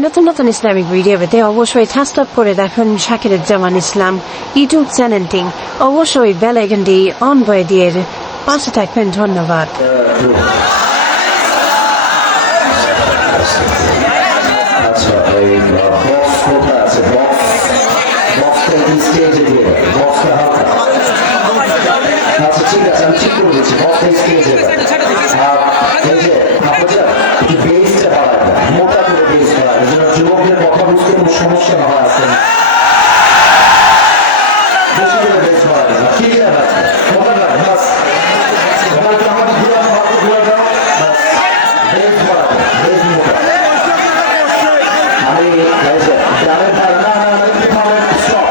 নতুন নতুন Islamic video পেতে অবশ্যই সাবস্ক্রাইব করে দেখুন শাকিরুজ্জামান ইসলাম ইউটিউব চ্যানেলটি। অবশ্যই বেল আইকনটি অন করে দিয়ে পাশে থাকবেন। ধন্যবাদ। আচ্ছা ঠিক আছে, আমি ঠিক করে দিচ্ছি। বক্সটা স্ক্রিনে যাবে। এই যে আপনারা একটু বেসটা বাড়াবেন, মোটা করে বেস বাড়াবেন, যেন যুবকদের কথা বুঝতে কোনো সমস্যা না হয়। আসলে বেশি করে বেস বাড়াবেন, ক্লিয়ার আছে, মোটা না বাস। আমাদের ঘুরানো হাতে ঘুরে দাও, বাস বেস বাড়াবেন, বেস মোটা। আমি এই যে গ্রামের না একটু থামেন, স্টপ।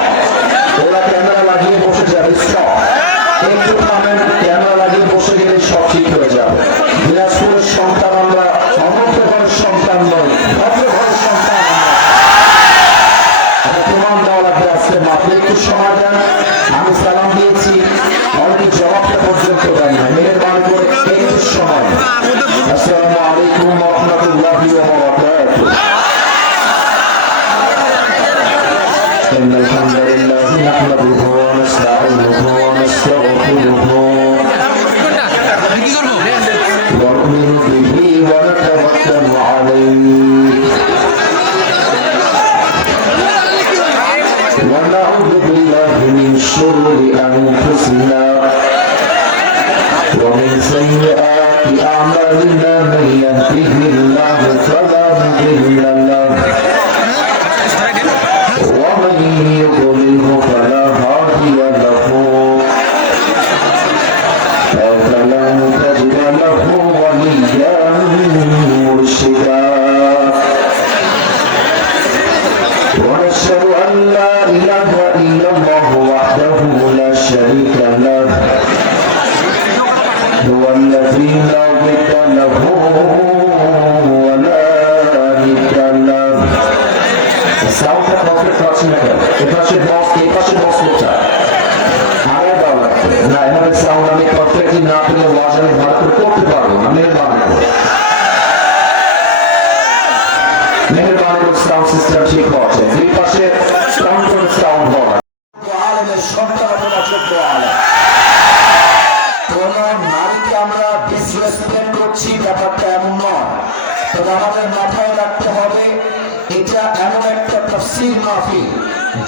ওরা ক্যামেরা লাগিয়ে বসে যাবে, স্টপ। একটু থামেন, ক্যামেরা লাগিয়ে বসে গেলে সব ঠিক হয়ে যাবে। দিনাজপুরের সন্তান আমরা, অনন্ত ঘরের সন্তান নই, ভদ্র ঘরের সন্তান আমরা। প্রমাণ দেওয়া লাগবে আজকে মাত্র একটু সময় দেন। আমি সালাম দিয়েছি, অনেকে জবাবটা পর্যন্ত দেন না। মেহরবানি করে একটু সময়। আসসালামু আলাইকুম ওয়া রাহমাতুল্লাহি ওয়া বারাকাতুহু। إن الحمد لله نحمده ونستعينه ونستغفره ونؤمن به ونتوكل عليه ونعوذ بالله من شرور أنفسنا ومن سيئات أعمالنا من يهده الله فلا مضل له ومن يضلله فلا هادي له فلن تجد له وليا مرشدا ونشهد أن لا إله إلا الله وحده لا شريك له هو الذي لا ضد له ولا ند له সাউন্ডটা পারফেক্ট পাচ্ছি না কেন? এপাশে বক্স কোথায়? আরে বাবা না, এভাবে সাউন্ড আমি পারফেক্টলি না পেলে ওয়াজ আমি ভালো করে করতে পারবো না। মেহরবানি করে সাউন্ড সিস্টেম ঠিক হচ্ছে। দুই পাশে সাউন্ড করে সাউন্ড হওয়া আলেমের সন্তানের যোগ্য আলেম। কোন নারীকে আমরা ডিসরেসপেক্ট করছি ব্যাপারটা এমন নয়, তবে আমাদের মাথায় রাখতে হবে এটা এমন একটা তাফসীর মাহফিল,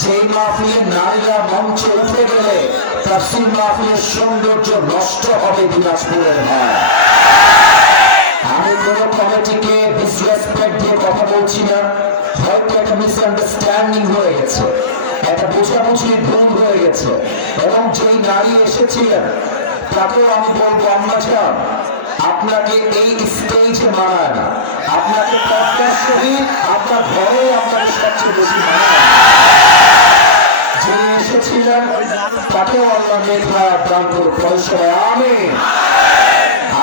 যে মাহফিলে নারীরা মঞ্চে উঠে গেলে তাফসীর মাহফিলের সৌন্দর্য নষ্ট হবে। দিনাজপুরের ভাই, আমি কোন কমিটিকে ডিসরেসপেক্ট দিয়ে কথা বলছি না। হয়তো একটা মিসআন্ডারস্ট্যান্ডিং হয়ে গেছে, একটা বোঝাবুঝির ভুল হয়ে গেছে, এবং যেই নারী এসেছিলেন তাকেও আমি বলবো, আম্মা যান আপনাকে এই স্টেজে মানায় না, আপনাকে পর্দার সহিত আপনার ঘরে আপনাকে সবচেয়ে বেশি মানায়। যিনি এসেছিলেন তাকেও আল্লাহ মেধা দান করুন, আমিন।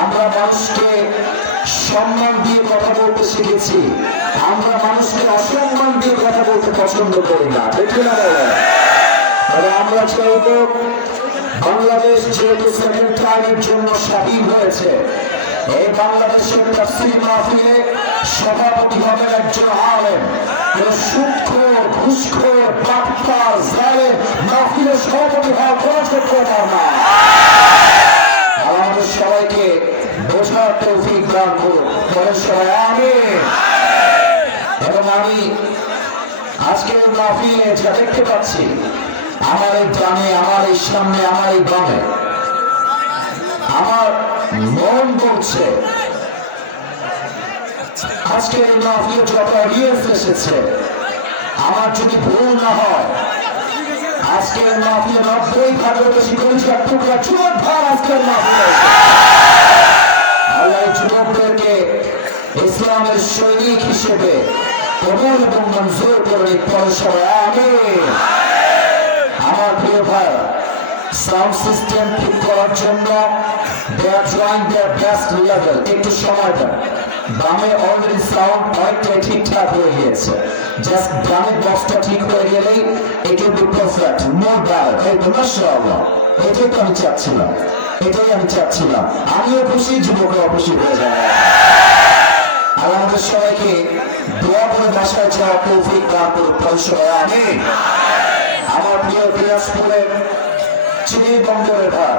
আমরা মানুষকে সম্মান দিয়ে কথা বলতে শিখেছি, আমরা মানুষকে অসম্মান দিয়ে কথা বলতে পছন্দ করি না, ঠিক না? তবে আমরা চাইব বাংলাদেশ যেহেতু সেকেন্ড টাইমের জন্য স্বাধীন হয়েছে, এই বাংলাদেশের তাফসীর মাহফিলে সভাপতি হবেন একজন আলেম। সুদখোর, ঘুষখোর, বাটপার, জালেম মাহফিলের সভাপতি হওয়ার কোনো যোগ্যতা না। আমাদের সবাইকে বোঝার তৌফিক দান করুন, বলেন সবাই আমিন। এবং আমি আজকের মাহফিলে যা দেখতে পাচ্ছি, আমার এই গ্রামে, আমার এই সামনে, আমার এই গ্রামে, আমার মন বলছে আজকের এই মাহফিলে যত অডিয়েন্স এসেছে, আমার যদি ভুল না হয় আজকের মাহফিলে 90% বেশি কলিজার টুকরা যুবক ভাই আজকের মাহফিলে। আল্লাহ যুবকদেরকে ইসলামের সৈনিক হিসেবে কবুল এবং মঞ্জুর করে সবাই আমিন। আমার প্রিয় ভাই, সাউন্ড সিস্টেম ঠিক করার জন্য they are trying their best level, একটু সময় দেন। বামে অলরেডি সাউন্ড অনেকটাই ঠিকঠাক হয়ে গিয়েছে, জাস্ট বামের বক্সটা ঠিক হয়ে গেলেই it will be perfect, more better। এই তো মাশাআল্লাহ, এটাই তো আমি চাচ্ছিলাম, এটাই আমি চাচ্ছিলাম। আমিও খুশি, যুবকরাও খুশি হয়ে যায়। আর আমাদের সবাইকে দোয়া করে বাসায় যাওয়া তৌফিক দান করুন। পরিষেবা আমিন। আমার প্রিয় দিনাজপুরের চিনি বন্দরের ভার,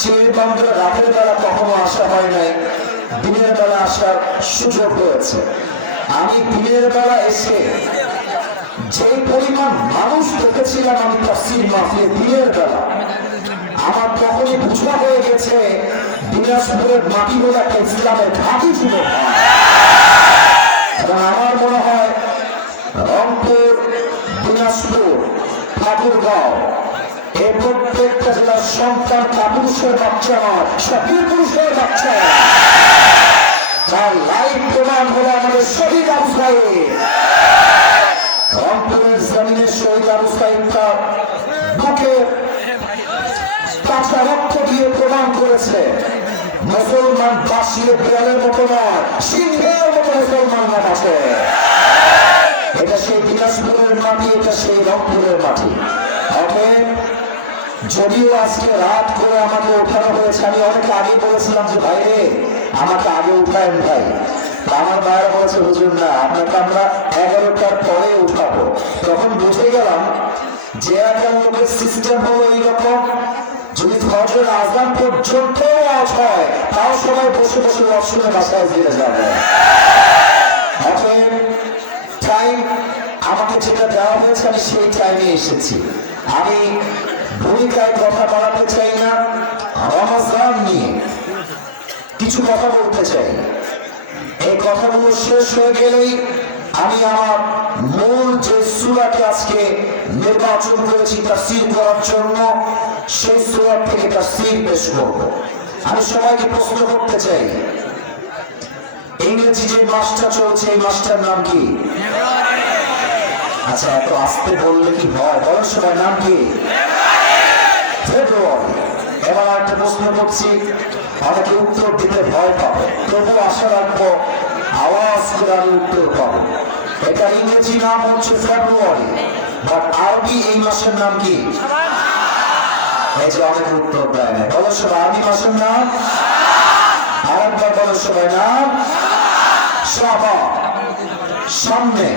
চিনি বন্দরে রাতের বেলা কখনো আসা হয় নাই, দিনের বেলা আসার সুযোগ হয়েছে। আমি দিনের বেলা এসে যে পরিমাণ মানুষ দেখেছিলাম আমি তাফসীর মাহফিলে দিনের বেলা, আমার তখনই বুঝা হয়ে গেছে দিনাজপুরের মাটি হলো একটা ইসলামের ঘাঁটি ছিল। এবং আমার মনে হয় রংপুর, দিনাজপুর, ঠাকুরগাঁও এই প্রত্যেকটা জেলার সন্তান কাপুরুষের বাচ্চা নয়, সবীর পুরুষের বাচ্চা। তার লাইভ প্রমাণ হলো আমাদের শহীদ আবু সাঈদ। রংপুরের জমিনের শহীদ আবু সাঈদ তার বুকে কাঁচা রক্ত দিয়ে প্রমাণ করেছে মুসলমান বাসিয়ে বিড়ালের মতো নয়, সিংহের মতো মুসলমানরা আছে। এটা সেই দিনাজপুরের মাটি, এটা সেই রংপুরের মাটি। অতএব যদিও আজকে রাত করে আমাকে উঠানো হয়েছে, আমি অনেক আগে বলেছিলাম যে ভাই রে আমাকে আগে উঠায়েন ভাই। আমার ভাইরা বলেছে হুজুর না, আপনাকে আমরা 11টার পরে উঠাবো। তখন বুঝে গেলাম যে একটা লোকের সিস্টেম হলো এইরকম, যদি ফজরের আযান পর্যন্ত আওয়াজ হয় তাও সবাই বসে বসে ওয়াশরুমে বাসায় ফিরে যাবে। অতএব টাইম আমাকে যেটা দেওয়া হয়েছে আমি সেই টাইমে এসেছি। আমি ভূমিকায় কথা বাড়াতে চাই না, রমজান নিয়ে কিছু কথা বলতে চাই। এই কথাগুলো শেষ হয়ে গেলেই আমি আমার মূল যে সূরাটি আজকে নির্বাচন করেছি তাফসীর করার জন্য, সেই সূরা থেকে তাফসীর পেশ করব। আমি সবাইকে প্রশ্ন করতে চাই, ইংরেজি যে মাসটা চলছে এই মাসটার নাম কি? আচ্ছা এত আস্তে বললে কি হয়, বলার সময় নাম কি? ফেব্রুয়ারি। এবার একটা প্রশ্ন করছি, অনেকে উত্তর দিতে ভয় পাবে, তবু আশা রাখবো আওয়াজ করে আমি উত্তর পাবো। এটা ইংরেজি নাম হচ্ছে ফেব্রুয়ারি, বাট আরবি এই মাসের নাম কি? এই যে অনেক উত্তর দেয় না, বলো সবাই আরবি মাসের নাম। আরেকবার বলো সবাই নাম শাবান। সামনে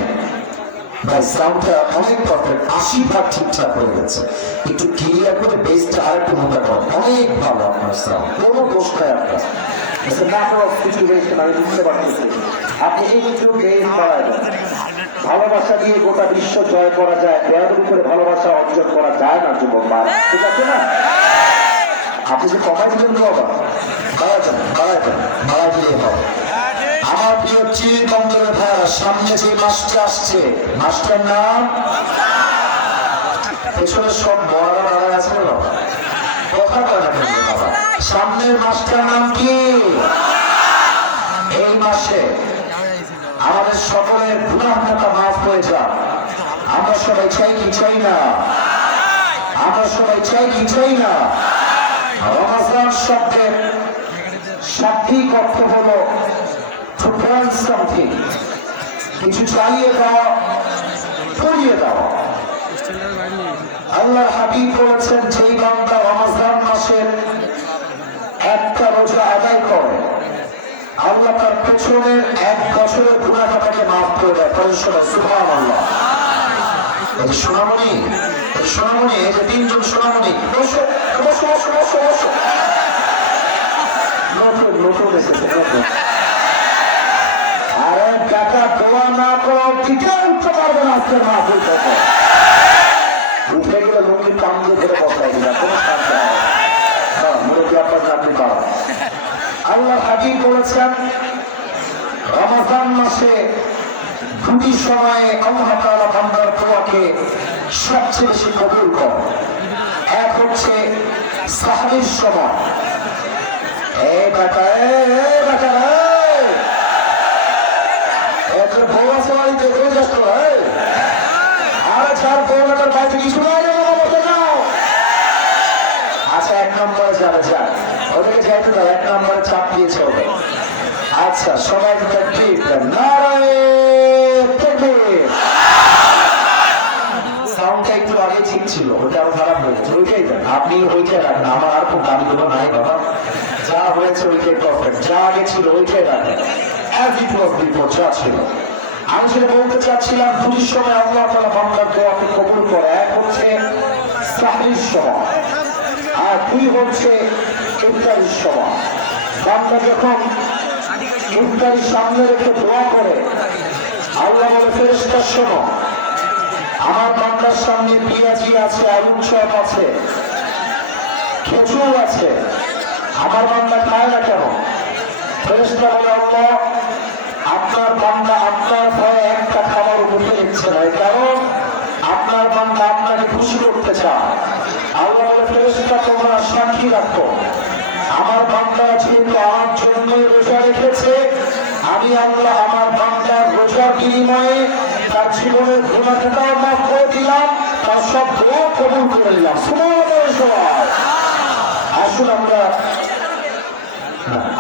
ভাই সাউন্ডটা অনেক পারফেক্ট, 80% ঠিকঠাক হয়ে গেছে। একটু ক্লিয়ার করে বেসটা আরেকটু মোটা করো, অনেক ভালো আপনার সাউন্ড, কোনো দোষ নাই আপনার। It's a matter of situation, আমি বুঝতে পারতেছি। আপনি একটু বেস বাড়ায় দেন। ভালোবাসা দিয়ে গোটা বিশ্ব জয় করা যায়, বেয়াদবি করে ভালোবাসা অর্জন করা যায় না যুবক ভাই, ঠিক আছে না? আপনি যে কমাই দিলেন তো বাবা, বাড়ায় দেন, বাড়ায় দেন, বাড়ায় দিলেই হবে। আমার প্রিয় চিনি বন্দরের ভাইয়ারা, সামনে যে মাসটা আসছে মাসটার নাম, পেছনে সব বড়রা দাঁড়ায় আছে বাবা, কথা বলে না বাবা, সামনের মাসটার নাম কি? এই মাসে আমাদের সকলের গুনাহ খাতা মাফ হয়ে যাক। আমরা সবাই চাই কি চাই না? আমরা সবাই চাই কি চাই না? রমজান শব্দের শাব্দিক অর্থ হলো to burn something, কিছু জ্বালিয়ে দেওয়া, পুড়িয়ে দেওয়া। আল্লাহর হাবিব বলেছেন যেই বান্দা রমজান মাসের একটা রোজা আদায় করে আল্লাহ তার পেছনের 1 বছরের গুনাহ খাতাকে মাফ করে দেয়। সুবহানাল্লাহ। এই সোনামণি, এই সোনামণি, এই যে 3জন সোনামণি, বসো বসো বসো বসো বসো, নতুন নতুন এসেছে নতুন। আরে কাকা দোয়া না করো টিকে উঠতে পারবে না আজকের মাহফিল থেকে। উঠে গেলে লুঙ্গি টান দিয়ে ধরে বসাই দিলা, কোনো শান্তি হবে না। মুরব্বী আপনার চাকরি পাওয়া। আল্লাহ হাবিব বলেছেন রমজান মাসে দুটি সময়ে আল্লাহ তাআলা বান্দার দোয়াকে সবচেয়ে বেশি কবুল করে। এক হচ্ছে সাহরির সময়। এই বেটা, এই বেটা, বউ আছে বাড়িতে, রোজ আসতো। আরে চার বউটার বাড়িতে কিছু নাই, আচ্ছা 1 নম্বরে যাবে, যাক ওদেরকে যাইতে দাও, 1 নম্বরে চাপ দিয়েছে ওদের। আচ্ছা সবাই ঠিক সাউন্ডটা একটু আগে ঠিক ছিল, ওটা আরো খারাপ হয়েছে, ওইটাই দেন আপনি, ওইটাই রাখেন। আমার আর খুব দামি দেবো নাই বাবা, যা হয়েছে ওইটাই পারফেক্ট, যা আগে ছিল ওইটাই রাখেন, as it was before, যা ছিল। আমি যেটা বলতে চাচ্ছিলাম, দুটি সময় আল্লাহ তাআলা বান্দার দোয়াকে কবুল করে। এক হচ্ছে সাহরির সময়, আর দুই হচ্ছে ইফতারির সময়। বান্দা যখন ইফতারির সামনে রেখে দোয়া করে, আল্লাহ বলে, ফেরেশতা শোনো, আমার বান্দার সামনে পেঁয়াজি আছে, আলুর চপ আছে, খেজুর আছে, আমার বান্দা খায় না কেন? ফেরেশতা বলে, আল্লাহ, আপনার বান্দা আপনার ভয়ে একটা খাবার মুখে নিচ্ছে না, কারণ আপনার বান্দা আপনাকে খুশি করতে চায়। আল্লাহ বলে, ফেরেশতা তোমরা সাক্ষী রাখো, আমার বান্দা যেহেতু আমার জন্য রোজা রেখেছে, আমি আল্লাহ আমার বান্দার রোজার বিনিময়ে তার জীবনের গুনাহটাও মাফ করে দিলাম, তার সব দোয়া কবুল করে দিলাম। সুবহানাল্লাহ। সবাই আসুন আমরা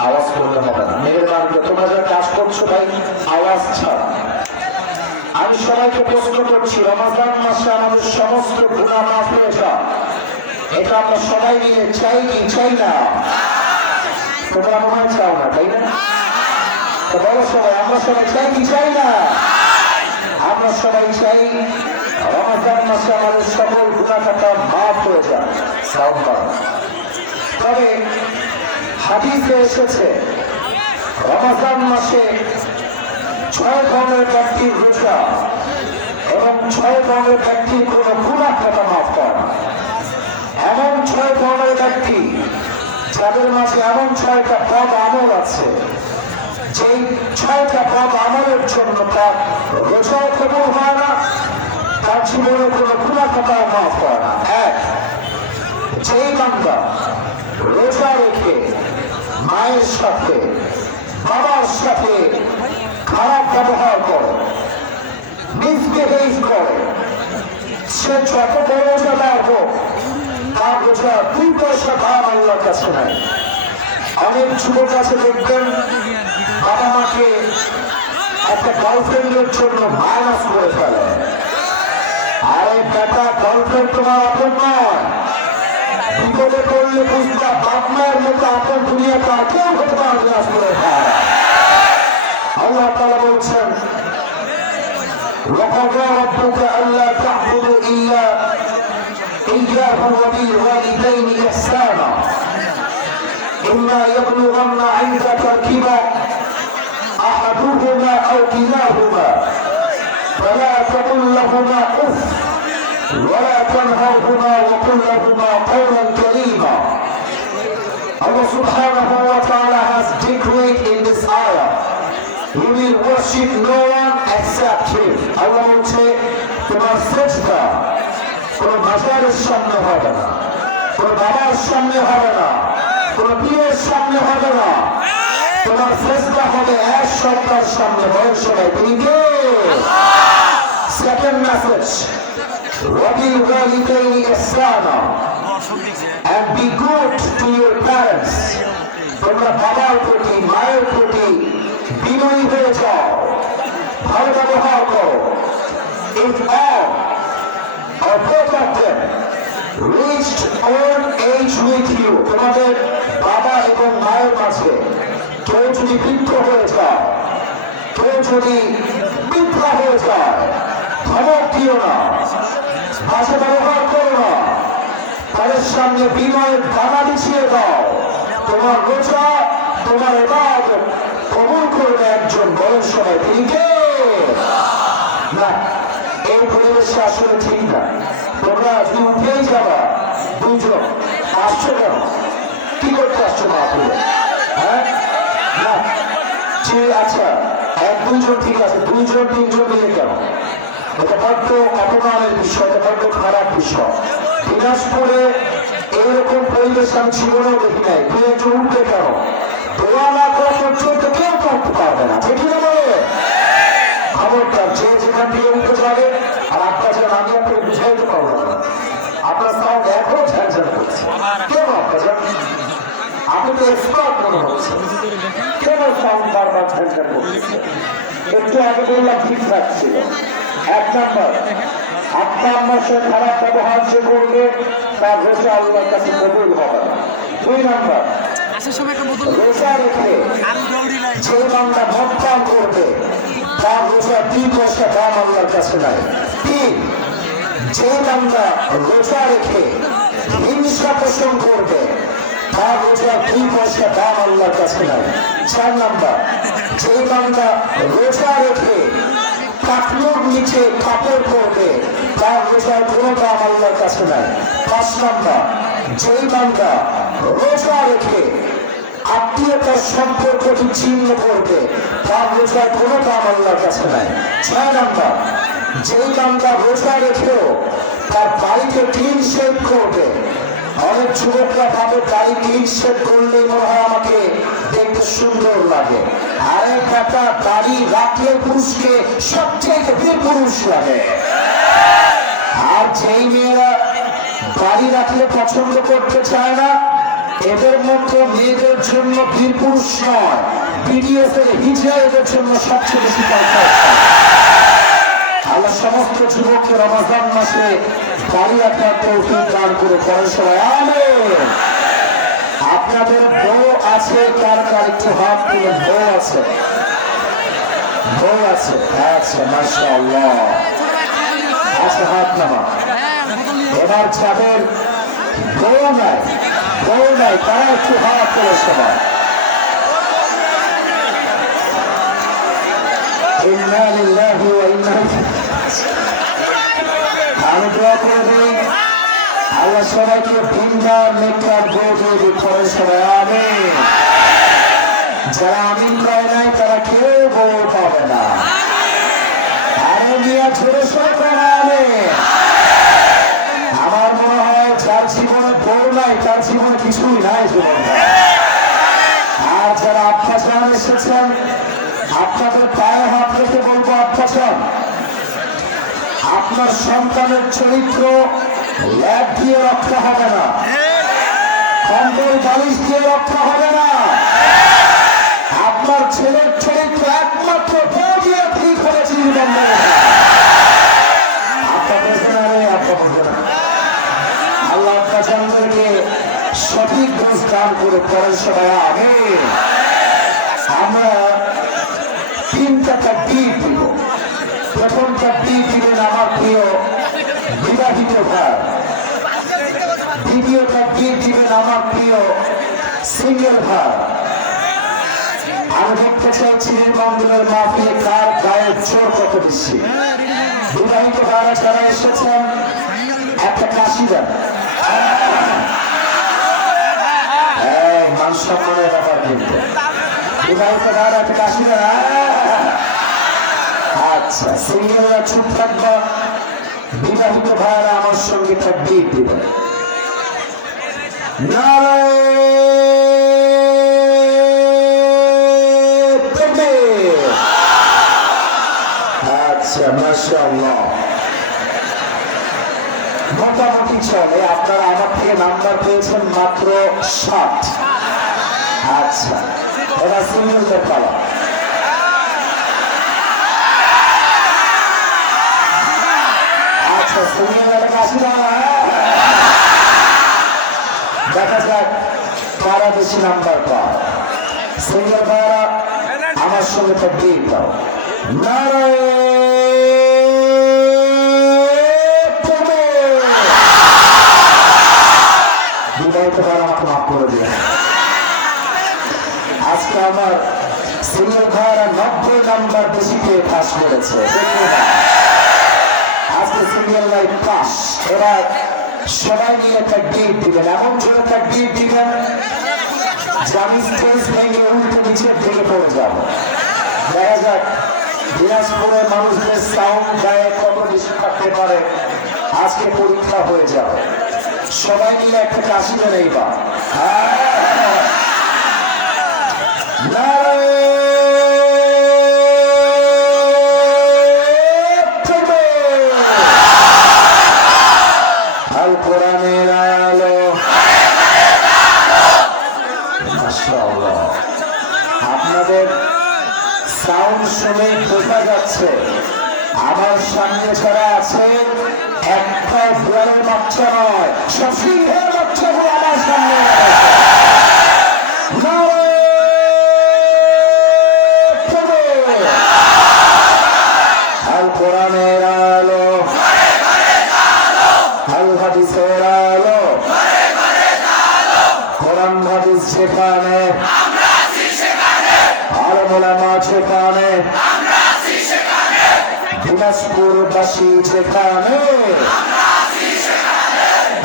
আওয়াজ করলে হবে না, মেহেরবানি করে তোমরা যারা কাজ করছো ভাই আওয়াজ ছাড়া। আমি সবাইকে প্রশ্ন করছি, রমাদান মাসে আমাদের সমস্ত গুনাহ মাফ হয়ে যায়, এটা আমরা সবাই মিলে চাই কি চাই না? তোমরা মনে হয় চাও না, তাই না? তো বলো সবাই, আমরা সবাই চাই কি চাই না? আমরা সবাই চাই রমাদান মাসে আমাদের সকল গুনাহ খাতা মাফ হয়ে যায়। তবে হাদিসে এসেছে রমাদান মাসে 6 ধরনের ব্যক্তির রোজা এবং 6 ধরনের ব্যক্তির কোন গুনাহ খাতা মাফ করে না। এমন 6 ধরনের ব্যক্তি যাদের মাঝে এমন 6টা পদ আমল আছে, যেই 6টা পদ আমলের জন্য তার রোজাও কবুল হয় না, তার জীবনে কোন গুনাহ খাতা মাফ করে না। এক, যেই বান্দা রোজা রেখে মায়ের সাথে বাবার সাথে খারাপ ব্যবহার করে, মিসবিহেভ করে, সে যত বড় রোজাদার হোক, তার রোজা 2 পয়সা দাম আল্লাহর কাছে নাই। অনেক যুবক আছে দেখবেন বাবা মাকে একটা গার্লফ্রেন্ডের জন্য মাইনাস করে ফেলে। আরে বেটা, গার্লফ্রেন্ড তোমার আপন নয়, বিপদে করলে বুঝবা বাপ মায়ের মতো আপন দুনিয়াতে আর কেউ হতে পারবে না। আল্লাহ তাআলা বলছেন, وَقَضَىٰ رَبُّكَ أَلَّا تَعْبُدُوا إِلَّا إِيَّاهُ وَبِالْوَالِدَيْنِ إِحْسَانًا إِمَّا يَبْلُغَنَّ عِندَكَ الْكِبَرَ أَحَدُهُمَا أَوْ كِلَاهُمَا فَلَا تَقُل لَّهُمَا أُفٍّ وَلَا تَنْهَرْهُمَا وَقُل لَّهُمَا قَوْلًا كَرِيمًا. Allah subhanahu wa ta'ala has decreed in this ayah, we will worship no one except him. Allah বলছে, তোমার সেজদা কোন মাজারের সামনে হবে না, কোন বাবার সামনে হবে না, কোন পীরের সামনে হবে না, তোমার সেজদা হবে এক সত্তার সামনে। বলেন সবাই, তিনি কে? Second message, وَبِالْوَالِدَيْنِ إِحْسَانًا, and be good to your parents. তোমরা বাবার প্রতি মায়ের প্রতি বিনয়ী হয়ে যাও, ভালো ব্যবহার করো। If all or both of them reached old age with you, তোমাদের বাবা এবং মায়ের মাঝে কেউ যদি বৃদ্ধ হয়ে যায়, কেউ যদি বৃদ্ধা হয়ে যায়, ধমক দিও না, ভাষা ব্যবহার করো না, তাদের সামনে বিনয়ের দানা বিছিয়ে দাও। তোমার রোজা, তোমার ইবাদত কবুল করবে একজন। বলেন সবাই, তিনি কে? না, এই পরিবেশে আসলে ঠিক না। তোমরা আজকে উঠেই যাবা, 2 জন আসছো কেন? কি করতে আসছো না আপনি? হ্যাঁ, না, ঠিক আচ্ছা, 1-2 জন ঠিক আছে, 2 জন 3 জন মিলে কেন? এটা বড্ড অপমানের বিষয়, এটা বড্ড খারাপ বিষয়। দিনাজপুরে এইরকম পরিবেশ আমি জীবনেও দেখি নাই। 2 জন উঠবে কেন? দোয়া না করা পর্যন্ত কেউ করতে পারবে না, ঠিক না? বলে খবরদার, যে যেখান দিয়ে উঠে যাবে। আর আপনার যেন আমি আপনাকে বুঝাইতে পারবো না, আপনার সাউন্ড এখনো ঝাঁঝাঁ করছে কেন? আপনার আপনি তো এক্সপার্ট মনে হচ্ছে, কেন সাউন্ড বারবার ঝাঁঝাঁ করছে? একটু আগে বললাম ঠিকঠাক ছিল। 1 নম্বর, আপনার মাসে খারাপ ব্যবহার যে করবে তার রোজা আল্লাহর কাছে কবুল হবে না। 2 নম্বর, রোজা রেখে যে বান্দা মদ পান করবে তার রোজা 2 পয়সা দাম আল্লাহর কাছে নাই। 3, যে বান্দা রোজা রেখে হিংসা পোষণ করবে তার রোজা 2 পয়সা দাম আল্লাহর কাছে নাই। 4 নাম্বার, যে বান্দা রোজা রেখে কাপড়ের নিচে কাপড় করবে তার রোজার কোনো দাম আল্লাহর কাছে নাই। 5 নাম্বার, যে বান্দা রোজা রেখে আত্মীয়তার সম্পর্ক বিচ্ছিন্ন করবে তার রোজার কোনো দাম আল্লাহর কাছে নাই। 6 নাম্বার, যে বান্দা রোজা রেখেও তার বাড়িতে ক্লিন শেভ করবে। অনেক যুবকরা ভাবে দাড়ি ক্লিন শেভ করলে মনে হয় আমাকে দেখতে সুন্দর লাগে। আরে ব্যাটা, দাড়ি রাখলে পুরুষকে সবচেয়ে বীর পুরুষ লাগে। আর যেই মেয়েরা দাড়ি রাখলে পছন্দ করতে চায় না, এদের মতো মেয়েদের জন্য বীর পুরুষ নয়, বিডিএস এর হিজড়া এদের জন্য সবচেয়ে বেশি পয়সা। আল্লাহ সমস্ত যুবককে রমজান মাসে দাড়ি রাখার তৌফিক দান করে পড়েন সবাই আমিন। আপনাদের বউ আছে, কার কার একটু হাত তুলেন। বউ আছে, বউ আছে, আচ্ছা মাশাআল্লাহ, আচ্ছা হাত নামা। এবার যাদের বউ নাই, বউ নাই তারা একটু হাত তোলে সবাই। ইন্না লিল্লাহি ওয়া ইন্না ইলাইহি। আমি দোয়া করে দিই আল্লাহ সবাইকে ভিন্না নেককার বউ দিয়ে পড়ে সবাই আমিন। যারা আমিন কয় নাই তারা কেউ বউ পাবে না। আরে মিয়া ছোট ছোট আমিন। আমার মনে হয় যার জীবনে বউ নাই তার জীবনে কিছুই নাই জীবনে। আর যারা আব্বাসান এসেছেন আপনাদের পায়ে হাত রেখে বলবো, আব্বাসান আপনার সন্তানের চরিত্র ল্যাব দিয়ে রক্ষা হবে না, কম্বল বালিশ দিয়ে রক্ষা হবে না। আপনার ছেলের চরিত্র একমাত্র বউ দিয়ে ঠিক হয়েছে জীবন। আল্লাহ আব্বাসানদেরকে সঠিক বুঝ দান করে পড়েন সবাই আমিন। আমরা 3টা তাকবীর দিব। প্রথম তাকবীর দিবেন আমার প্রিয় বিবাহিত ভাই, দ্বিতীয় তাকবীর দিবেন আমার প্রিয় সিঙ্গেল ভাই। আমি দেখতে চাইছি বন্ধুদের মাহফিলে কার গায়ের জোর কত বেশি। বিবাহিত ভাইরা যারা এসেছেন একটা কাশি দেন। মান সম্মানের ব্যাপার কিন্তু বিবাহিত ভাইরা একটা কাশি দেন। আচ্ছা, সিঙ্গেলরা চুপ থাকবা, বিবাহিত ভাইরা আমার সঙ্গে তাকবীর দিবেন। আচ্ছা মাশাআল্লাহ, মোটামুটি চলে। আপনারা আমার থেকে নাম্বার পেয়েছেন মাত্র 60। আচ্ছা, এবার সিঙ্গেলদের পালা। আচ্ছা, সিঙ্গেলদের কাশি দেখা যাক কারা বেশি নাম্বার পায়। সিঙ্গেল ভাইরা আমার সঙ্গে তাকবীর দাও। বিবাহিত ভাইরা আমাকে মাফ করে দিলেন। আজকে আমার সিঙ্গেল ভাইরা 90 নাম্বার বেশি পেয়ে পাস করেছে। আজকে সিঙ্গেল ভাই পাস। এবার সবাই নিয়ে তাকবীর দিবেন, এমন জোরে তাকবীর দিবেন যে আমি স্টেজ ভেঙে উল্টে নিচের দিকে পড়ে যাব। দেখা যাক দিনাজপুরের মানুষদের সাউন্ড গায়ে কত বেশি থাকতে পারে। আজকে পরীক্ষা হয়ে যাবে। সবাই মিলে একটা কাশি দেন এইবার। আল কোরআনের আলো। মাশাআল্লাহ, আপনাদের সাউন্ড শুনে বোঝা যাচ্ছে আমার সামনে যারা আছে একটা বিড়ালের বাচ্চা নয়, সব সিংহের বাচ্চাগুলো আমার সামনে কোরআনের আলো, আল হাদিসের আলো, কোরআন হাদিস যেখানে, আলেম ওলামা যেখানে, দিনাজপুরবাসী যেখানে,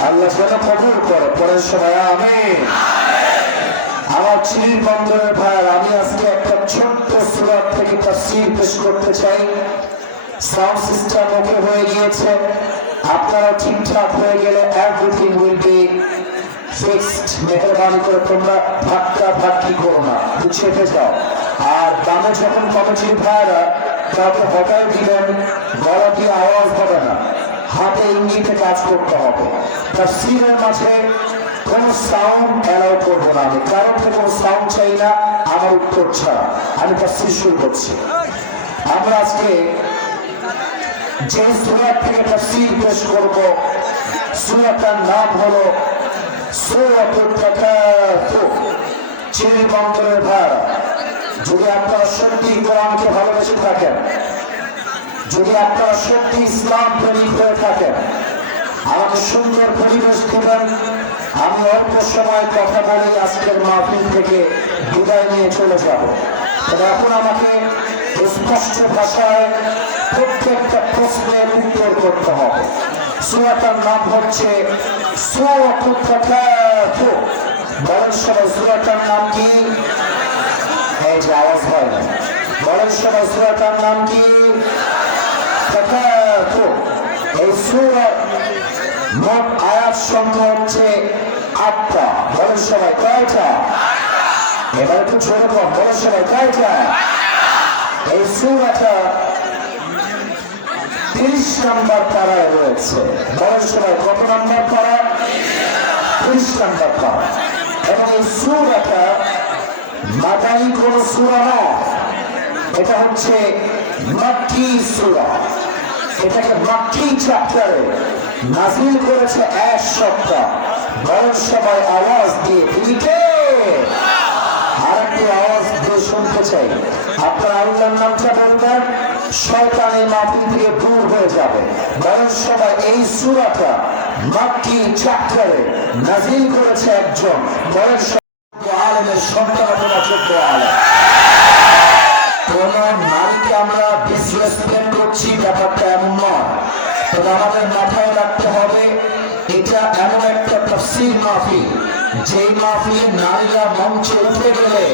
আল্লাহ যেন কবুল করে। পরের সময় আমিন। আমার চির বন্দরের ভাই, আমি আজকে একটা ছোট্ট সূরা থেকে তাফসীর পেশ করতে চাই। সাউন্ড সিস্টেম ওকে হয়ে গিয়েছে, আপনারা ঠিকঠাক হয়ে গেলে এভরিথিং উইল বি ফিক্সড। মেহরবানি করে তোমরা ধাক্কা ধাক্কি করো না, চেপে যাও। আর দামে যখন কমিটির ভাইরা কাউকে হটাই দিবেন, গলা দিয়ে আওয়াজ হবে না, হাতে ইঙ্গিতে কাজ করতে হবে। তাফসীরের মাঝে কোন সাউন্ড অ্যালাউ করবো না আমি, কারণ থেকে কোনো সাউন্ড চাই না আমার উত্তর ছাড়া। আমি তাফসীর শুরু করছি। আমরা আজকে যে সূরা থেকে তাফসীর পেশ করব, সূরাটার নাম হলো সূরাতুত তাকাসুর। চিনি বন্দরের ভাই, যদি আপনারা সত্যি কোরআনকে ভালোবেসে থাকেন, যদি আপনারা সত্যি ইসলাম প্রেমিক হয়ে থাকেন, আমাকে সুন্দর পরিবেশ দেবেন। আমি অল্প সময় কথা বলে আজকের মাহফিল থেকে বিদায় নিয়ে চলে যাব। তবে এখন আমাকে স্পষ্ট ভাষায় প্রত্যেকটা প্রশ্নের উত্তর করতে হবে। সূরাটার নাম হচ্ছে সূরাতুত তাকাসুর। বলেন সবাই, সূরাটার নাম কি? এই যে আওয়াজ হয় না, বলেন সবাই, সূরাটার নাম কি? তাকাসুর। এই সূরা মোট আয়াত সংখ্যা হচ্ছে ৮টা। বলেন সবাই, কয়টা? এবার একটু ছোট কম, বলেন সবাই, কয়টা? এই সূরাটা ৩০ নম্বর পারায় রয়েছে। বলেন সবাই, কত নম্বর পারা? ৩০ নম্বর পারা। এবং এই সূরাটা মাদানী কোন সূরা নয়, এটা হচ্ছে মাক্কি সূরা। এটাকে মাক্কি চ্যাপ্টারে নাযিল করেছে ১ সপ্তাহ। বলেন সবাই আওয়াজ দিয়ে, তিনি কে? আরেকটু আওয়াজ দিয়ে শুনতে চাই। আপনার আল্লাহর নামটা বলবেন, শয়তানের মাহফিল থেকে দূর হয়ে যাবে। বলেন সবাই, এই সূরাটা মাক্কি চ্যাপ্টারে নাযিল করেছে একজন। বলেন আলেমের সন্তান, আপনারা যোগ্য আলেম। কোন নারীকে আমরা ডিসরেসপেক্ট করছি ব্যাপারটা এমন নয়। তবে আমাদের মাথায় রাখতে হবে, এটা এমন একটা তাফসীর মাহফিল, যে মাহফিলে নারীরা মঞ্চে উঠে গেলে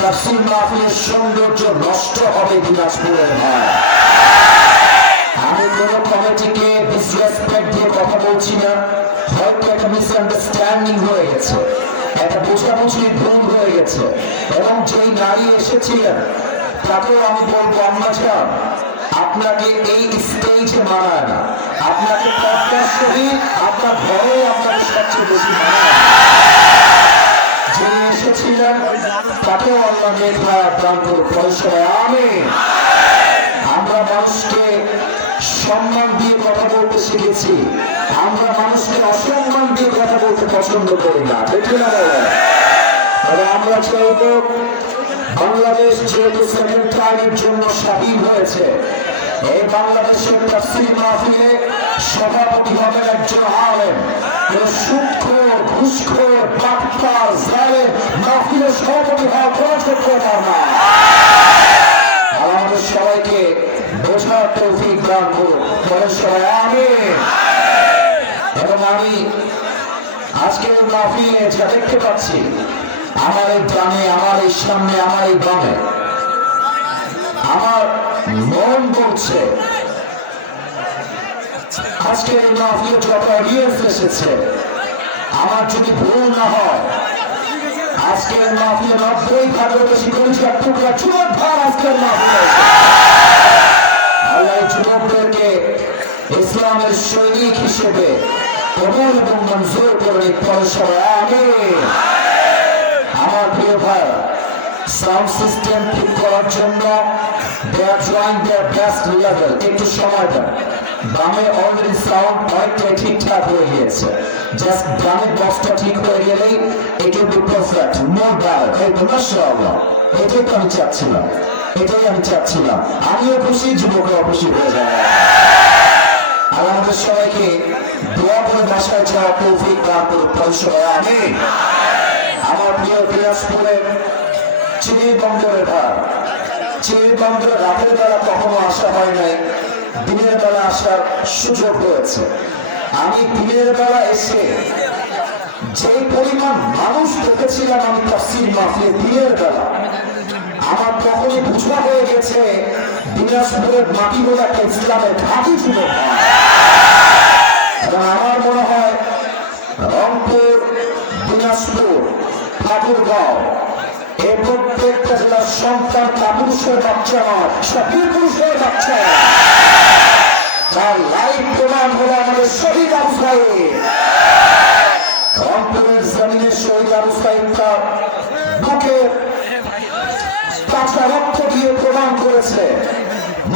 তাফসীর মাহফিলের সৌন্দর্য নষ্ট হবে। দিনাজপুরের ভাই, আমি কোন কমিটিকে ডিসরেসপেক্ট দিয়ে কথা বলছি না। হয়তো একটা মিসআন্ডারস্ট্যান্ডিং হয়ে গেছে, একটা বোঝাবুঝির ভুল হয়ে গেছে। এবং যেই নারী এসেছিলেন তাকেও আমি বলবো, আম্মা জান, আপনাকে এই স্টেজে মানায় না। আপনাকে পর্দার সহিত আপনার ঘরেই আপনাকে সবচেয়ে বেশি মানায়। যিনি এসেছিলেন তাকেও আল্লাহ মেঘা দান করুক। আমিন। আমরা মানুষকে সম্মান দিয়ে কথা বলতে শিখেছি, আমরা মানুষকে অসম্মান দিয়ে কথা বলতে পছন্দ করি না, ঠিক না? তবে আমরা চাইব, বাংলাদেশ যেহেতু সেকেন্ড টাইমের জন্য স্বাধীন হয়েছে, এই বাংলাদেশের তাফসীর মাহফিলে সভাপতি হবেন একজন আলেম। সুদখোর, ঘুষখোর, বাটপার, জালেম মাহফিলের সভাপতি হওয়ার কোনো যোগ্য না। আমাদের সবাইকে বোঝার তৌফিক দান করুন। বলেন সবাই আমিন। এবং আমি আজকের মাহফিলে যা দেখতে পাচ্ছি, আমার এই গ্রামে, আমার এই সামনে, আমার এই গ্রামে, আমার মন বলছে আজকের এই মাহফিলে যত অডিয়েন্স এসেছে, আমার যদি ভুল না হয়, আজকের মাহফিলে 90 বেশি কলিজার টুকরা যুবক ভাই আজকের মাহফিলে। আল্লাহ যুবকদেরকে ইসলামের সৈনিক হিসেবে কবুল এবং মঞ্জুর করে। সবাই আমিন। আমার প্রিয় ভাই, সাউন্ড সিস্টেম ঠিক করার জন্য they are trying their best level। একটু সময় দেন। বামে অলরেডি সাউন্ড অনেকটাই ঠিকঠাক হয়ে গিয়েছে, জাস্ট বামের বক্সটা ঠিক হয়ে গেলেই it will be perfect, more better। এই তো মাশাআল্লাহ, এটাই তো আমি চাচ্ছিলাম, এটাই আমি চাচ্ছিলাম। আমিও খুশি, যুবকরাও খুশি হয়ে যায়। সবাই আমি আমার প্রিয় দিনাজপুরের চিনি বন্দরের ভার চিনি বন্দরে রাতের বেলা কখনো আসা হয় নাই, দিনের বেলা আসার সুযোগ হয়েছে। আমি দিনের বেলা এসে যে পরিমাণ মানুষ দেখেছিলাম আমি তাফসীর মাহফিলে দিনের বেলা, আমার তখনই বুঝা হয়ে গেছে দিনাজপুরের মাটিগুলো একটা ইসলামের ঘাঁটি ছিল। এবং আমার মনে হয় রংপুর, দিনাজপুর, ঠাকুরগাঁও এই প্রত্যেকটা জেলার সন্তান কাপুরুষের বাচ্চা নয়, সফির পুরুষের বাচ্চা। তার লাইফ প্রমাণ হলো আমাদের শহীদ আবু সাঈদ। রংপুরের জমিনের শহীদ আবু সাঈদ তার বুকে কাঁচা রক্ত দিয়ে প্রমাণ করেছে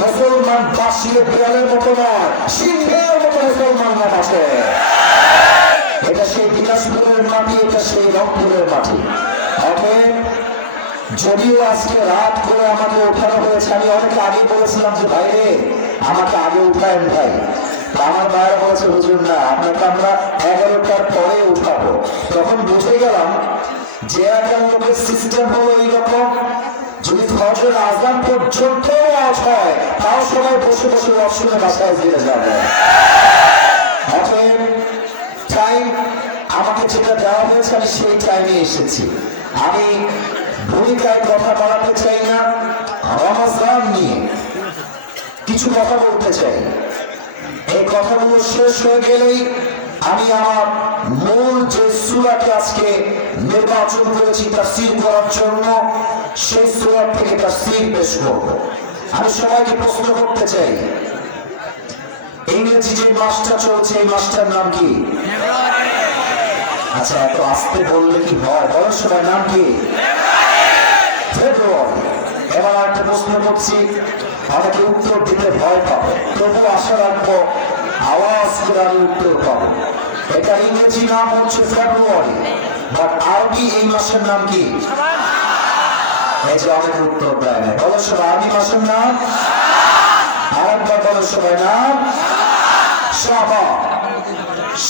মুসলমান বাসিয়ে বিড়ালের মতো নয়, সিংহের মতো মুসলমানরা বাঁচে। এটা সেই দিনাজপুরের মাটি, এটা সেই রংপুরের মাটি। অতএব যদিও আজকে রাত করে আমাকে উঠানো হয়েছে, আমি অনেক আগে বলেছিলাম যে ভাইরে আমাকে আগে উঠায়েন ভাই। আমার ভাইরা বলেছে হুজুর না, আপনাকে আমরা 11টার পরে উঠাবো। তখন বুঝে গেলাম যে একটা লোকের সিস্টেম হলো এইরকম, যদি ফজরের আযান পর্যন্ত আওয়াজ হয় তাও সবাই বসে বসে অপশনে বাসায় ফিরে যাবে। অতএব টাইম আমাকে যেটা দেওয়া হয়েছে আমি সেই টাইমে এসেছি। আমি ভূমিকায় কথা বাড়াতে চাই না, রমাজান নিয়ে কিছু কথা বলতে চাই। এই কথাগুলো শেষ হয়ে গেলেই আমি আমার মূল যে সূরাকে আজকে নির্বাচন করেছি তাফসীর করার জন্য, সেই সূরা থেকে তাফসীর পেশ করব। আমি সবাইকে প্রশ্ন করতে চাই, ইংরেজি যে মাসটা চলছে এই মাসটার নাম কি? আচ্ছা, এত আস্তে বললে কি হয়? বলেন সবাই, নাম কি? ফেব্রুয়ারি। এবার একটা প্রশ্ন করছি, আমাকে উত্তর দিতে ভয় পাবে, তবু আশা রাখবো আওয়াজ করে আমি উত্তর পাবো। এটা ইংরেজি নাম হচ্ছে ফেব্রুয়ারি, বাট আরবি এই মাসের নাম কি? এই যে অনেক উত্তর দেয় না। বলো সবাই, আরবি মাসের নাম? আরেকবার বলো সবাই, নাম শাবান।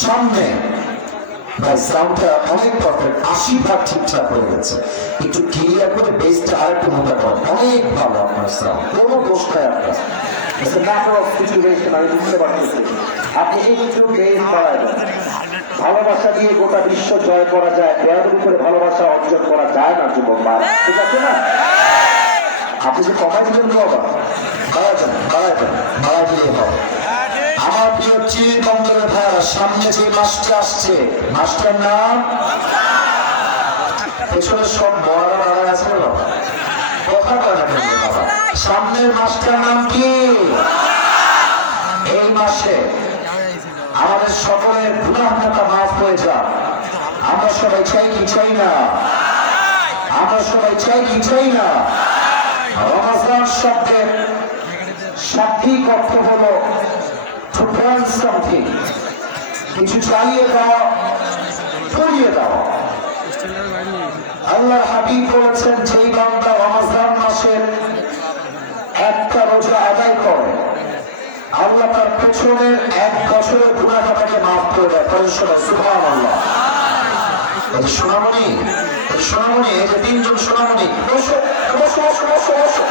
সামনে ভাই সাউন্ডটা অনেক পারফেক্ট, 80% ঠিকঠাক হয়ে গেছে। একটু ক্লিয়ার করে বেসটা আরেকটু মোটা কর, অনেক ভালো আপনার সাউন্ড, কোনো দোষ নাই আপনার। It's a matter of situation, আমি বুঝতে পারতেছি। আপনি একটু বেস বাড়ায় দেন। ভালোবাসা দিয়ে গোটা বিশ্ব জয় করা যায়, বেয়াদবি করে ভালোবাসা অর্জন করা যায় না যুবক ভাই, ঠিক আছে না? আপনি যে কমাই দিলেন তো বাবা, বাড়ায় দেন, বাড়ায় দেন, বাড়ায় দিলেই হবে। আমার প্রিয় চির বন্দরের ভাইরা, সামনে যে মাসটা আসছে মাসটার নাম, পেছনে সব বড় দাঁড়ায় আছে বাবা, কথা বলে না বাবা, সামনের মাসটার নাম কি? এই মাসে আমাদের সকলের গুনাহ খাতা মাফ হয়ে যাক। আমরা সবাই চাই কি চাই না? আমরা সবাই চাই কি চাই না? রমাজান শব্দের শাব্দিক অর্থ হলো to burn something, কিছু জ্বালিয়ে দেওয়া, পুড়িয়ে দেওয়া। আল্লাহ হাবিব বলেছেন, যেই বান্দা রমাজান মাসের একটা রোজা আদায় করে আল্লাহ তার পেছনের 1 বছরের গুনাহ খাতাকে মাফ করে দেয়। সুবহানাল্লাহ। এই সোনামণি, এই সোনামণি, এই যে 3 জন সোনামণি, বসো বসো বসো বসো বসো।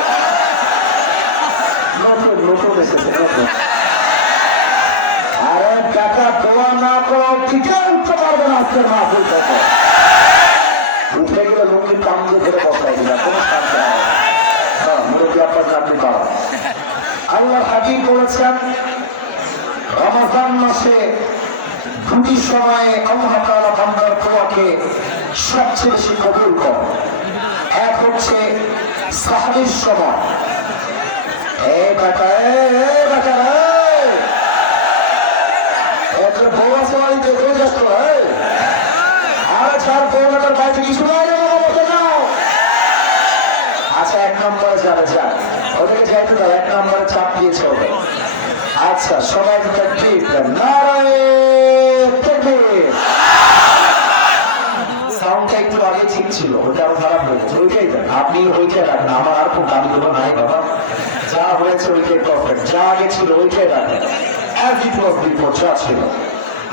নতুন নতুন এসেছে, নতুন। আরে টাকা দোয়া না করো টিকে উঠতে পারবে না আজকের মাহফিল থেকে। উঠে গেলে লুঙ্গি কাম দিয়ে ধরে বসাই দিলাম, কোনো শান্তি হবে না। হ্যাঁ, মুরব্বী আপনার চাকরি পাওয়া। আল্লাহ হাবিব বলেছেন, রমাজান মাসে 2টি সময়ে আল্লাহ তাআলা বান্দার দোয়াকে সবচেয়ে বেশি কবুল করে। এক হচ্ছে সাহরির সময়। এই বেটা, এই বেটা, বউ আছে বাড়িতে, বউ যাচ্ছ? আরে ছাড়, বউটার বাড়িতে কিছু নাই। আচ্ছা, 1 নম্বরে যাবে, যাক ওদেরকে যাইতে দাও, 1 নম্বরে চাপ দিয়েছে ওদের। আচ্ছা, সবাই ঠিক সাউন্ডটা একটু আগে ঠিক ছিল, ওটা আরো খারাপ হয়েছে। ওইটাই দেন আপনি, ওইটাই রাখেন। আমার আর খুব দামি দেবো নাই বাবা, যা হয়েছে ওইটাই পারফেক্ট, যা আগে ছিল ওইটাই রাখেন, as it was before, যা ছিল।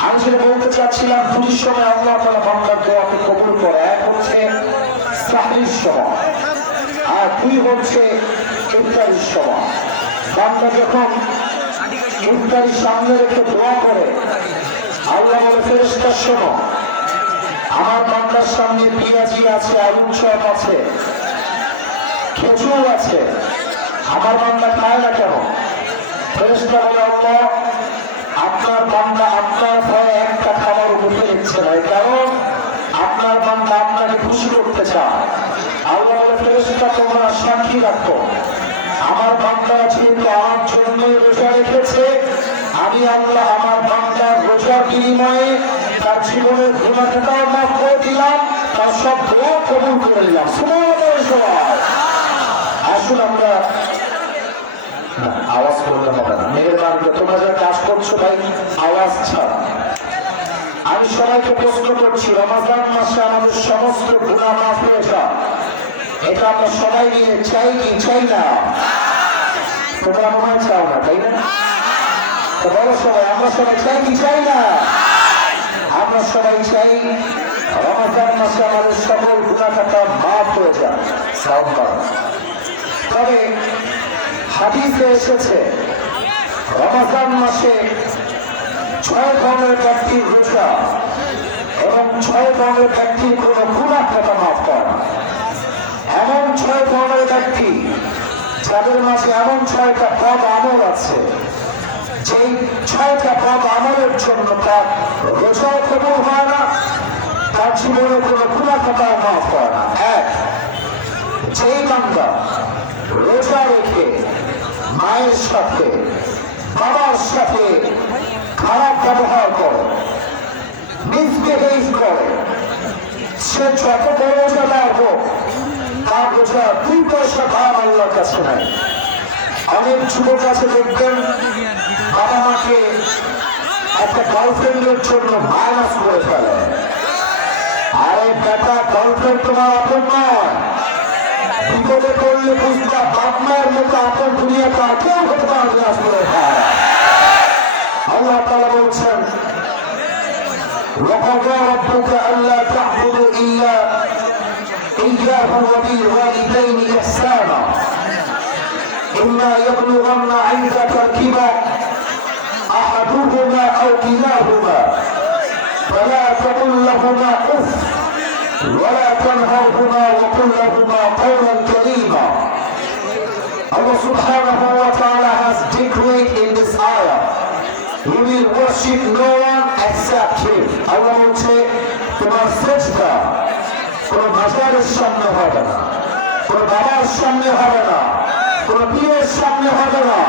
আমি যেটা বলতে চাচ্ছিলাম, দুটি সময় আল্লাহ তাআলা বান্দার দোয়াকে কবুল করে। এক হচ্ছে সাহরির সময়, আর দুই হচ্ছে ইফতারির সময়। বান্দা যখন ইফতারির সামনে রেখে দোয়া করে, আল্লাহ বলে, ফেরেশতা শোনো, আমার বান্দার সামনে পেঁয়াজি আছে, আলুর চপ আছে, খেজুর আছে, আমার বান্দা খায় না কেন? ফেরেশতা বলে, আল্লাহ, আপনার বান্দা আপনার ভয়ে একটা খাবার মুখে নিচ্ছে না, কারণ আপনার বান্দা আপনাকে খুশি করতে চায়। আল্লাহ বলে, ফেরেশতা তোমরা সাক্ষী রাখো, আমার বান্দারা যেহেতু আমার জন্য রোজা রেখেছে, আমি আল্লাহ আমার বান্দার রোজার বিনিময়ে তার জীবনের গুনাহটাও মাফ করে দিলাম, তার সব দোয়া কবুল করে দিলাম। সুবহানাল্লাহ। সবাই আসুন আমরা আওয়াজ করলে হবে না, মেহেরবানি করে তোমরা যারা কাজ করছো ভাই আওয়াজ ছাড়া। আমি সবাইকে প্রশ্ন করছি, রমাদান মাসে আমাদের সমস্ত গুনাহ মাফ হয়ে যায়, এটা আমরা সবাই মিলে চাই কি চাই না? তোমরা মনে হয় চাও না, তাই না? তো বলো সবাই, আমরা সবাই চাই কি চাই না? আমরা সবাই চাই রমাদান মাসে আমাদের সকল গুনাহ খাতা মাফ হয়ে যায়। তবে হাদিসে এসেছে রমাদান মাসে 6 ধরনের ব্যক্তির রোজা এবং 6 ধরনের ব্যক্তির কোনো গুনাহ খাতা মাফ করে না। এমন 6 ধরনের ব্যক্তি যাদের মাঝে এমন 6টা পদ আমল আছে, যেই 6টা পদ আমলের জন্য তার রোজাও কবুল হয় না, তার জীবনে কোনো গুনাহ খাতা মাফ করে না। এক, যেই বান্দা রোজা রেখে মায়ের সাথে বাবার সাথে খারাপ ব্যবহার করে, মিসবিহেভ করে, সে যত বড় রোজাদার হোক, তার রোজা 2 পয়সা দাম আল্লাহর কাছে নাই। অনেক যুবক আছে দেখবেন বাবা মাকে একটা গার্লফ্রেন্ডের জন্য মাইনাস করে ফেলে। আরে বেটা, গার্লফ্রেন্ড তোমার আপন নয়, বিপদে করলে বুঝবা বাপ মায়ের মতো আপন দুনিয়াতে আর কেউ হতে পারবে না। আল্লাহ তাআলা বলছেন, وَقَضَىٰ رَبُّكَ أَلَّا تَعْبُدُوا إِلَّا إِيَّاهُ وَبِالْوَالِدَيْنِ إِحْسَانًا إِمَّا يَبْلُغَنَّ عِندَكَ الْكِبَرَ أَحَدُهُمَا أَوْ كِلَاهُمَا فَلَا تَقُل لَّهُمَا أُفٍّ وَلَا تَنْهَرْهُمَا وَقُل لَّهُمَا قَوْلًا كَرِيمًا. Allah subhanahu wa ta'ala has decreed in this ayah, we will worship no one except him. Allah বলছে, তোমার সেজদা কোন মাজারের সামনে হবে না, কোন বাবার সামনে হবে না, কোন পীরের সামনে হবে না,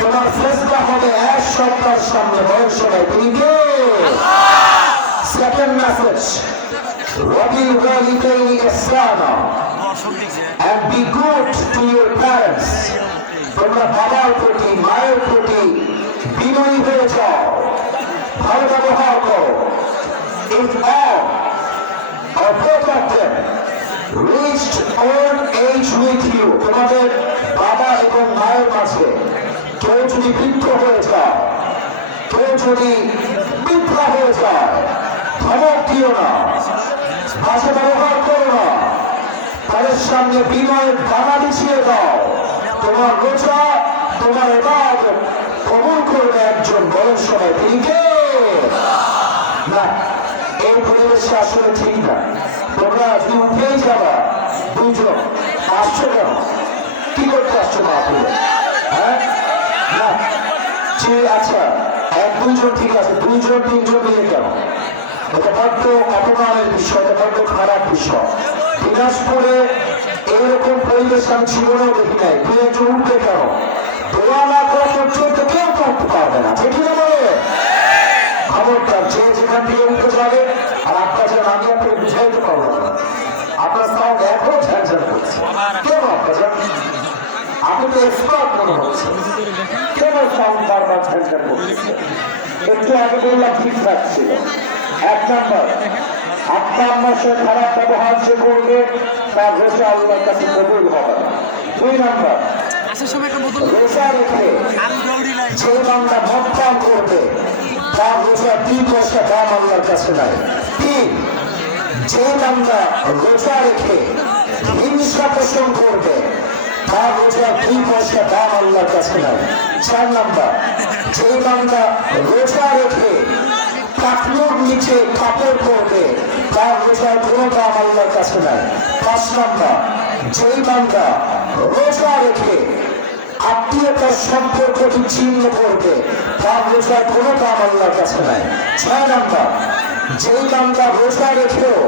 তোমার সেজদা হবে এক সত্তার সামনে। বলেন সবাই, তিনি কে? Second message, وَبِالْوَالِدَيْنِ إِحْسَانًا, and be good to your parents. তোমরা বাবার প্রতি মায়ের প্রতি বিনয়ী হয়ে যাও, ভালো ব্যবহার করো। If all or both of them reached old age with you, তোমাদের বাবা এবং মায়ের মাঝে কেউ যদি বৃদ্ধ হয়ে যায়, কেউ যদি বৃদ্ধা হয়ে যায়, ধমক দিও না, ভাষা ব্যবহার করো না, তাদের সামনে বিনয়ের দানা বিছিয়ে দাও। তোমার রোজা, তোমার ইবাদত কবুল করবে একজন। বলেন সবাই, তিনি কে? না, এই পরিবেশে আসলে ঠিক না। তোমরা আজকে উঠেই যাবা, 2 জন আসছো কেন? কি করতে আসছো না আপনি? হ্যাঁ, না, আচ্ছা 1-2 জন ঠিক আছে, 2 জন 3 জন মিলে কেন? এটা বড্ড অপমানের বিষয়, এটা বড্ড খারাপ বিষয়। দিনাজপুরে এইরকম পরিবেশ আমি জীবনেও দেখি নাই। 2 একজন উঠবে কেন? দোয়া না করা পর্যন্ত কেউ করতে পারবে না, ঠিক না? বলে খবরদার, যে যেখান থেকে উঠতে যাবে, আর আপনার যেন আমি আপনাকে বুঝাইতে পারবো না, আপনার সাউন্ড এখনো ঝাঁঝান করছে। কেন আপনার আপনি তো এক্সপার্ট মনে হচ্ছে, কেন সাউন্ড বারবার ঝাঁঝান করছে? একটু আগে বললাম ঠিক রাখছিল। 1 নম্বর, আপনার মাসে খারাপ ব্যবহার যে করবে তার রোজা আল্লাহর কাছে কবুল হবে না। 2 নম্বর, রোজা রেখে যে বান্দা মদ পান করবে তার রোজা 2 পয়সা দাম আল্লাহর কাছে নাই। 3, যে বান্দা রোজা রেখে হিংসা পোষণ করবে তার রোজা 2 পয়সা দাম আল্লাহর কাছে নাই। 4 নাম্বার, যে বান্দা রোজা রেখে কাপড়ের নিচে কাপড় পরবে তার রোজার কোনো দাম আল্লাহর কাছে নাই। 5 নাম্বার, যে বান্দা রোজা রেখে আত্মীয়তার সম্পর্ক বিচ্ছিন্ন করবে তার রোজার কোনো দাম আল্লাহর কাছে নাই। 6 নাম্বার, যে বান্দা রোজা রেখেও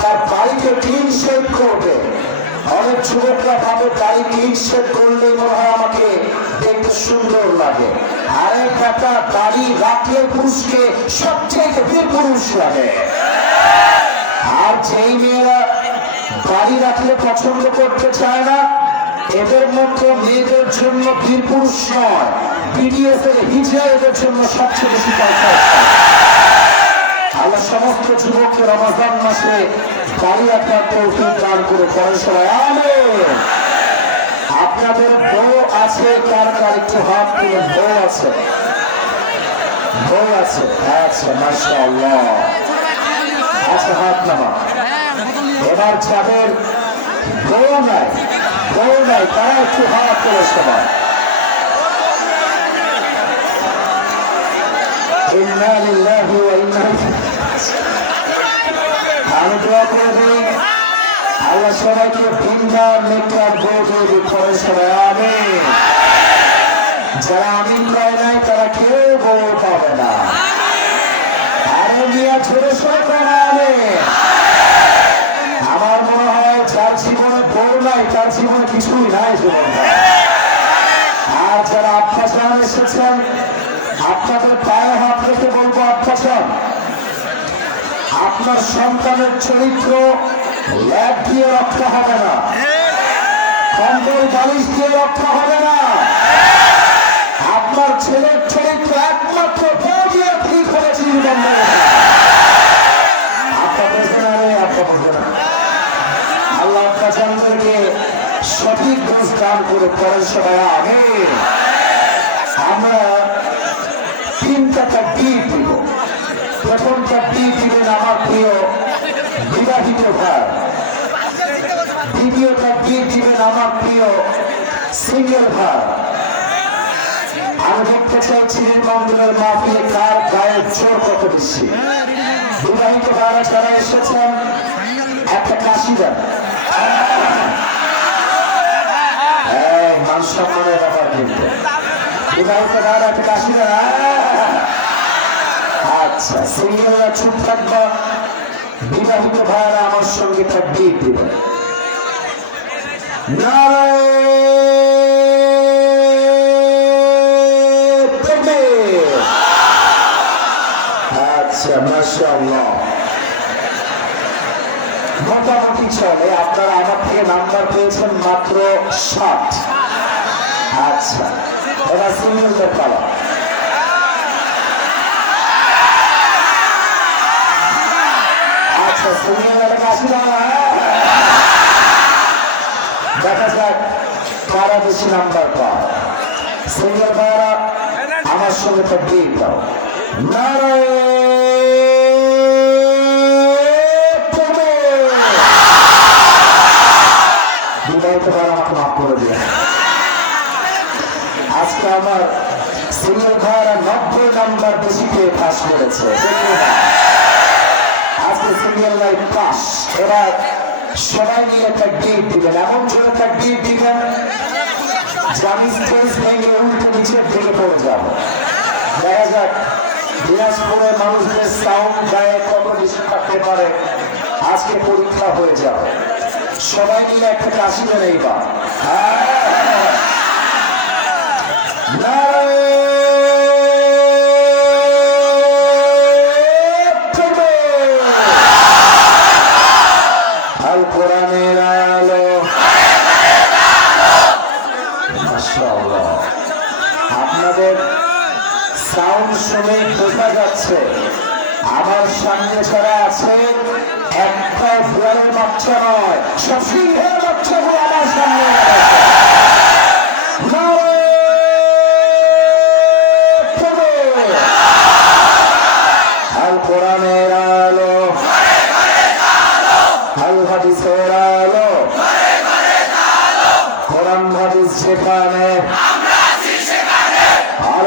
তার বাড়িকে ক্লিন শেভ করবে। অনেক যুবকরা ভাবে বাড়ি ক্লিন শেভ করলে মনে হয় আমাকে দেখতে সুন্দর লাগে। আরে ব্যাটা, দাড়ি রাখলে পুরুষকে সবচেয়ে বীর পুরুষ লাগে। আর যেই মেয়েরা দাড়ি রাখলে পছন্দ করতে চায় না, এদের মতো মেয়েদের জন্য বীর পুরুষ নয়, বিডিএস এর হিজড়া এদের জন্য সবচেয়ে বেশি পয়সা। আল্লাহ সমস্ত যুবককে রমজান মাসে দাড়ি রাখার তৌফিক দান করে পড়েন সবাই আমিন। আপনাদের বউ আছে, কার কার একটু হাত তুলেন। বউ আছে, বউ আছে, আচ্ছা মাশাআল্লাহ, আচ্ছা হাত নামা। এবার যাদের বউ নাই, বউ নাই তারা একটু হাত তোলে সবাই। ইন্না লিল্লাহি ওয়া ইন্না ইলাইহি। আমি দোয়া করে দিই আল্লাহ সবাইকে ভিন্দা নেকড়ার বউ দিয়ে পড়ে সবাই আমিন। যারা আমিন কয় নাই তারা কেউ বউ পাবে না। আরে মিয়া ছোট ছোট আমিন। আমার মনে হয় যার জীবনে বউ নাই তার জীবনে কিছুই নাই জীবনে। আর যারা আব্বাসান এসেছেন আপনাদের পায়ে হাত রেখে বলবো, আব্বাসান আপনার সন্তানের চরিত্র ল্যাব দিয়ে রক্ষা হবে না, কম্বল বালিশ দিয়ে রক্ষা হবে না। আপনার ছেলের চরিত্র একমাত্র বউ দিয়ে ঠিক হবে জীবন। আল্লাহ আব্বাসানদেরকে সঠিক বুঝ দান করে পড়েন সবাই আমিন। আমরা 3টা তাকবীর দিব। প্রথম তাকবীর দিবেন আমার প্রিয় বিবাহিত ভাই, দ্বিতীয় তাকবীর দিবেন আমার প্রিয় সিঙ্গেল ভাই। আমি দেখতে চাইছি মন্দিরের মাহফিলে কার গায়ের জোর কত বেশি। বিবাহিত ভাইরা যারা এসেছেন একটা কাশি দেন। মান সম্মানের ব্যাপার কিন্তু বিবাহিত ভাইরা একটা কাশি দেন। আচ্ছা, সিঙ্গেলরা চুপ থাকবা, বিবাহিত ভাইরা আমার সঙ্গে তাকবীর দিবেন। আচ্ছা মাশাআল্লাহ, মোটামুটি চলে। আপনারা আমার থেকে নাম্বার পেয়েছেন মাত্র 60। আচ্ছা, এবার সিঙ্গেলদের পালা। আচ্ছা, সিঙ্গেলদের কাশি দাও। দেখা যাক কারা বেশি নাম্বার পায়। সিঙ্গেল ভাইরা আমার সঙ্গে তাকবীর দাও। বিবাহিত ভাইরা আমাকে মাফ করে দিলেন। আজকে আমার সিঙ্গেল ভাইরা 90 নাম্বার বেশি পেয়ে পাস করেছে। আজকে সিঙ্গেল লাইফ পাস। এবার সবাই মিলে তাকবীর দিবেন, এমন জোরে তাকবীর দিবেন যে আমি স্টেজ ভেঙে উল্টে নিচের দিকে পড়ে যাব। দেখা যাক দিনাজপুরের মানুষদের সাউন্ড গায়ে কত বেশি থাকতে পারে। আজকে পরীক্ষা হয়ে যাবে। সবাই মিলে একটা কাশি দেন এইবার। আল কোরআনের আলো। মাশাআল্লাহ, আপনাদের সাউন্ড শুনে বোঝা যাচ্ছে আমার সামনে যারা আছে একটা ভুয়ারের বাচ্চা নয়, সব সিংহের বাচ্চাগুলো আমার সামনে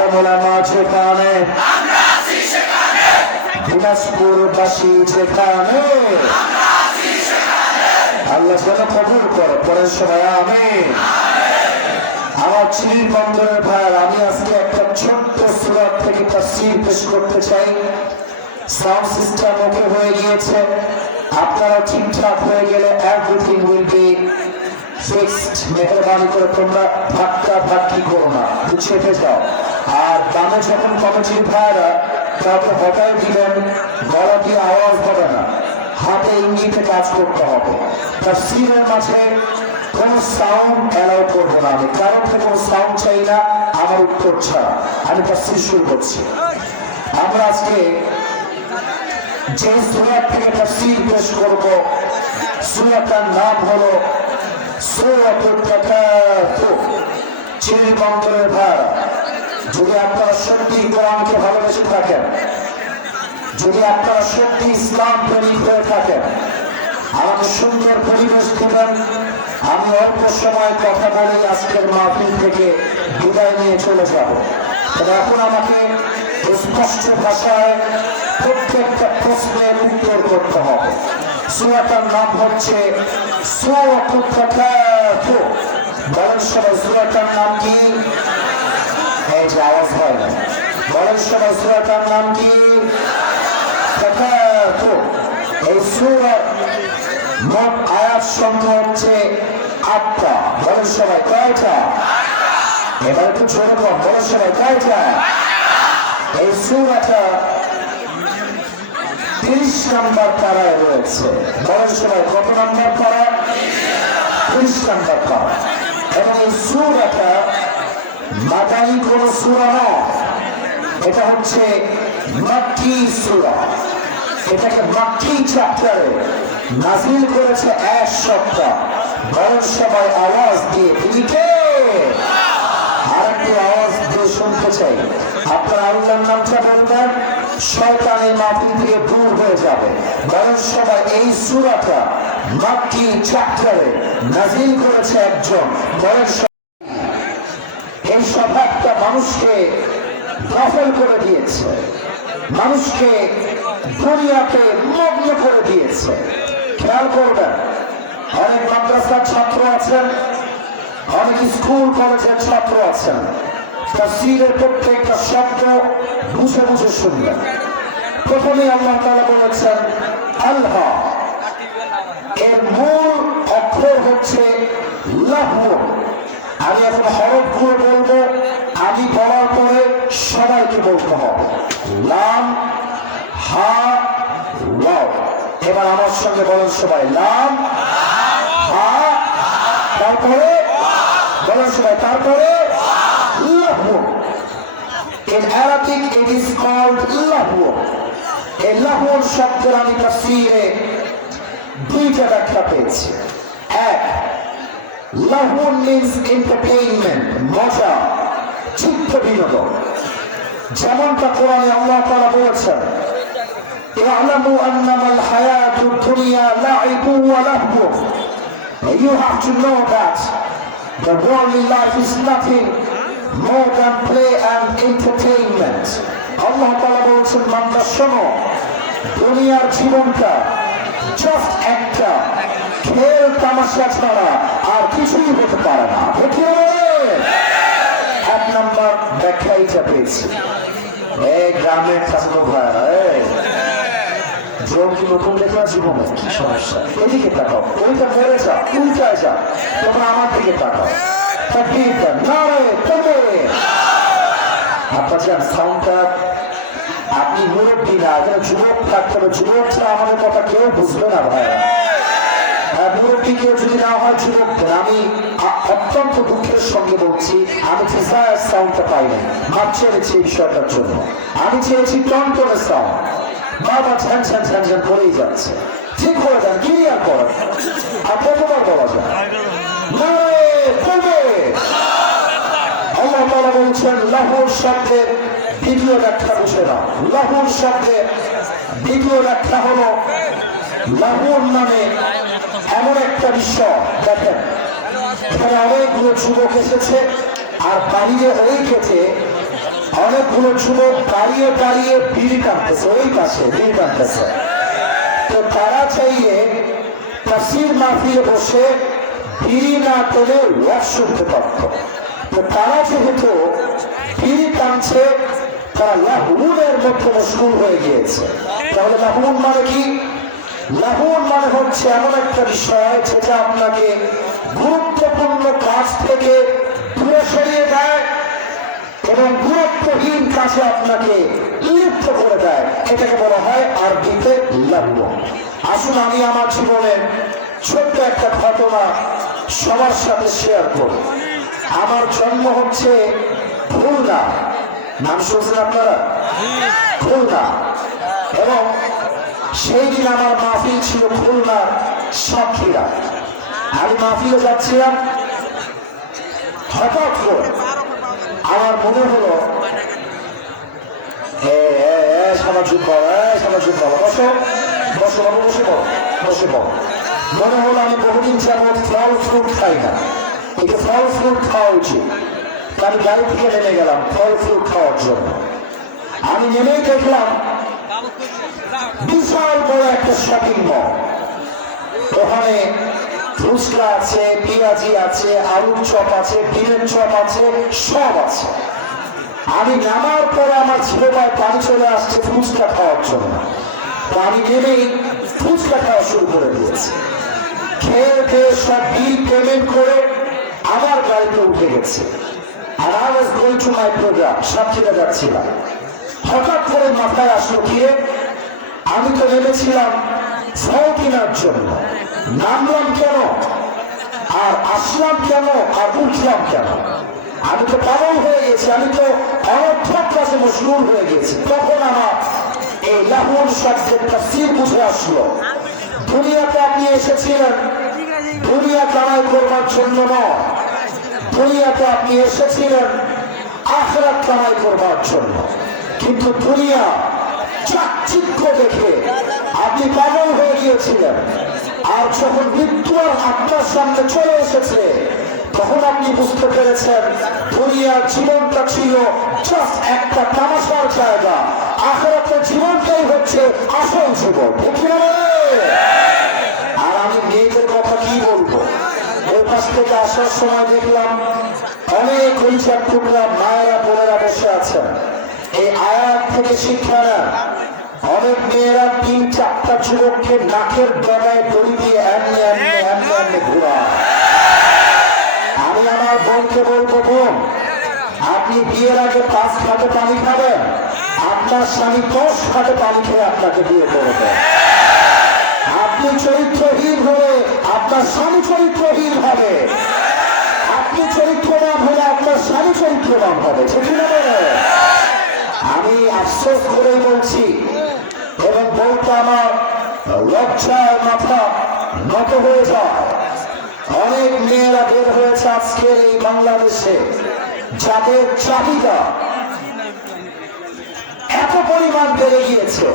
আলেম ওলামা যেখানে, দিনাজপুরবাসী যেখানে, আল্লাহ যেন কবুল করে। পরের সবাই আমিন। আমার চিলির বন্দরের ভাই, আমি আজকে একটা ছোট্ট সূরা থেকে তাফসীর পেশ করতে চাই। সাউন্ড সিস্টেম ওকে হয়ে গিয়েছে, আপনারা ঠিকঠাক হয়ে গেলে এভরিথিং উইল বি ফিক্সড। মেহরবানি করে তোমরা ধাক্কা ধাক্কি করো না, গুছিয়ে যাও। আর দামে যখন কমিটির ভাইরা কাউকে হটাই দিবেন, গলা দিয়ে আওয়াজ হবে না, হাতে ইঙ্গিতে কাজ করতে হবে। তাফসীরের মাঝে কোন সাউন্ড অ্যালাউ করবো না আমি, কারণ থেকে কোনো সাউন্ড চাই না আমার উত্তর ছাড়া। আমি তাফসীর শুরু করছি। আমরা আজকে যে সূরা থেকে তাফসীর পেশ করব, সূরাটার নাম হলো সূরাতুত তাকাসুর। চিলির বন্দরের ভাই, যদি আপনারা সত্যি কোরআনকে ভালোবেসে থাকেন, যদি আপনারা সত্যি ইসলাম প্রেমিক হয়ে থাকেন, আমাকে সুন্দর পরিবেশ দেবেন। আমি অল্প সময় কথা বলে আজকের মাহফিল থেকে বিদায় নিয়ে চলে যাব। তবে এখন আমাকে স্পষ্ট ভাষায় প্রত্যেকটা প্রশ্নের উত্তর করতে হবে। সূরাটার নাম হচ্ছে সূরাতুত তাকাসুর। বলেন সবাই সূরাটার নাম কি? এই যে আওয়াজ হয় না, বলেন সবাই সূরাটার নাম কি? তাকাসুর। এই সূরার মোট আয়াত সংখ্যা হচ্ছে ৮টা। বলেন সবাই কয়টা? এবার একটু ছোট কম, বলেন সবাই কয়টা? এই সূরাটা ৩০ নম্বর পারায় রয়েছে। বলেন সবাই কত নম্বর পারা? ৩০ নম্বর পারা। এবং এই সূরাটা মাদানী কোন সূরা নয়, এটা হচ্ছে মাক্কি সূরা। এটাকে মাক্কি চ্যাপ্টারে নাযিল করেছে ১ সপ্তাহ। বলেন সবাই আওয়াজ দিয়ে, তিনি কে? আরেকটু আওয়াজ দিয়ে শুনতে চাই। আপনার আল্লাহর নামটা বলবেন, শয়তানের মাহফিল থেকে দূর হয়ে যাবে। বলেন সবাই এই সূরাটা মাক্কি চ্যাপ্টারে নাযিল করেছে একজন। বলেন এই স্বভাবটা মানুষকে গাফেল করে দিয়েছে, মানুষকে দুনিয়াতে মগ্ন করে দিয়েছে। খেয়াল করবেন, অনেক মাদ্রাসার ছাত্র আছেন, অনেক স্কুল কলেজের ছাত্র আছেন, তাফসীরের প্রত্যেকটা শব্দ বুঝে বুঝে শুনবেন। প্রথমে আল্লাহ তাআলা বলেছেন আল্লাহ, এর মূল অক্ষর হচ্ছে লাহু। আমি এখন হরফগুলো বলবো, আমি বলার পরে সবাইকে বলতে হবে। লাম, হা, ওয়াও। এবার আমার সঙ্গে বলেন সবাই, লাম, হা, তারপরে বলেন সবাই, তারপরে লাহু। In Arabic it is called লাহু। এই লাহু শব্দের আমি তাফসীরে দুইটা ব্যাখ্যা পেয়েছি। এক, লাহু means entertainment, মজা, চিত্ত বিনোদন। যেমনটা কোরআনে আল্লাহ তাআলা বলেছেন, ই'লামু আন্নামাল হায়াতুদ দুনিয়া লা'iবু ওয়া লাহু। You have to know that the worldly life is nothing more than play and entertainment. আল্লাহ তাআলা বলেছেন, বান্দা শোনো, দুনিয়ার জীবনটা জাস্ট একটা খেল তামাশা ছাড়া আর কিছুই হতে পারে না। এক নম্বর ব্যাখ্যা এইটা পেয়েছি। এই গ্রামের ছাত্র ভাইরা, জীবন কি নতুন দেখলা? জীবনে কি সমস্যা? এদিকে তাকাও, ওইটা মরে যা, উল্টায় যা, তোমরা আমার দিকে তাকাও। আপনার সাউন্ডটা, আপনি মুরব্বী না, এখানে যুবক থাকতে হবে। যুবক ছাড়া আমাদের কথা কেউ বুঝবে না ভাইয়া। মুরব্বী কেউ যদি না হয় যুবক। আমি অত্যন্ত দুঃখের সঙ্গে বলছি, আমি ডিজায়ার সাউন্ডটা পাইনি, মাপ চেয়েছি এই বিষয়টার জন্য। আমি চেয়েছি টনটনের সাউন্ড। বাবা ঝ্যান ঝ্যান ঝ্যান ঝ্যান করেই যাচ্ছে। ঠিক করে দেন, ক্লিয়ার করেন। আর কতবার বলা যায়? আল্লাহ তাআলা বলছেন লাহুর শব্দের দ্বিতীয় ব্যাখ্যা বুঝে নাও। লাহুর শব্দের দ্বিতীয় ব্যাখ্যা হলো, লাহুর নামে এমন একটা বিষয়, দেখেন এখানে অনেকগুলো যুবক এসেছে আর বাইরে ওই গেটে অনেকগুলো যুবক দাঁড়িয়ে দাঁড়িয়ে বিড়ি টানতেছে, ওই পাশে বিড়ি টানতেছে। তো তারা চাইলে তাফসীর মাহফিলে বসে বিড়ি না টেনে ওয়াজ শুনতে পারত। তো তারা যেহেতু বিড়ি টানছে, তারা লাহুনের মধ্যে মশগুল হয়ে গিয়েছে। তাহলে লাহুন মানে কি? লাহুন মানে হচ্ছে এমন একটা বিষয় যেটা আপনাকে গুরুত্বপূর্ণ কাজ থেকে দূরে সরিয়ে দেয় এবং গুরুত্বহীন কাজে আপনাকে লিপ্ত করে দেয়। এটাকে বলা হয় আরবিতে লাহু। আসুন আমি আমার জীবনের ছোট্ট একটা ঘটনা সবার সাথে শেয়ার করি। আমার জন্ম হচ্ছে খুলনা, নাম শুনছেন আপনারা? খুলনা। এবং সেই দিন আমার মাহফিল ছিল খুলনা সাতক্ষীরা। আমি মাহফিলে যাচ্ছিলাম, হঠাৎ করে আমার মনে হলো মনে হলো আমি বহুদিন যেমন ফল ফ্রুট খাই না, একটু ফল ফ্রুট খাওয়া উচিত। আমি গাড়ি থেকে নেমে গেলাম ফল ফ্রুট খাওয়ার জন্য। আমি নেমেই দেখলাম বিশাল বড় একটা শপিং মল। ওখানে ফুচকা আছে, পেঁয়াজি আছে, আলুর চপ আছে, ডিমের চপ আছে, সব আছে। আমি নামার পরে আমার ছেলেটায় পানি চলে আসছে ফুচকা খাওয়ার জন্য। তো আমি নেমেই ফুচকা খাওয়া শুরু করে দিয়েছি। খেয়ে খেয়ে সব বিল পেমেন্ট করে আমার গাড়িতে উঠে গেছে। আর I was going to my program, Satkhira যাচ্ছিলাম। হঠাৎ করে মাথায় আসলো কি, আমি তো নেমেছিলাম ফল কেনার জন্য, নামলাম কেন আর আসলাম কেন আর উঠলাম কেন? আমি তো পাগল হয়ে গেছি, আমি তো অনর্থক কাজে মশগুল হয়ে গেছি। তখন আমার এই লাহুন শব্দের তাফসীর বুঝে আসলো। দুনিয়াতে আপনি এসেছিলেন দুনিয়া কামাই করবার জন্য নয়, দুনিয়াতে আপনি এসেছিলেন আখিরাত কামাই করবার জন্য। কিন্তু দুনিয়া চাকচিক্য দেখে আপনি পাগল হয়ে গিয়েছিলেন। আর যখন মৃত্যু আপনার সামনে চলে এসেছে, তখন আপনি বুঝতে পেরেছেন দুনিয়ার জীবনটা ছিল জাস্ট একটা তামাশার জায়গা, আখিরাতের জীবনটাই হচ্ছে আসল জীবন। ঠিক না? আর আমি মেয়েদের কথা কি বলবো, ওই পাশ থেকে আসার সময় দেখলাম অনেক কলিজার টুকরা মায়েরা বোনেরা বসে আছেন। এই আয়াত থেকে শিক্ষা নেন। অনেক মেয়েরা 3-4টা যুবককে নাকের ডগায় দড়ি দিয়ে এমনি এমনি এমনি এমনি ঘুরায়। আমি আমার বোনকে বলবো, বোন আপনি বিয়ের আগে 5 ঘাটে পানি খাবেন, আপনার স্বামী 10 ঘাটে পানি খেয়ে আপনাকে বিয়ে করবে। আপনি চরিত্রহীন হলে আপনার স্বামী চরিত্রহীন হবে, আপনি চরিত্রবান হলে আপনার স্বামী চরিত্রবান হবে। ঠিক না? আমি আফসোস করে বলছি এবং বলতে আমার লজ্জায় মাথা নত হয়ে যায়। অনেক মেয়েরা বের হয়েছে আজকের এই বাংলাদেশে, যাদের চাহিদা এত পরিমাণ বেড়ে গিয়েছে,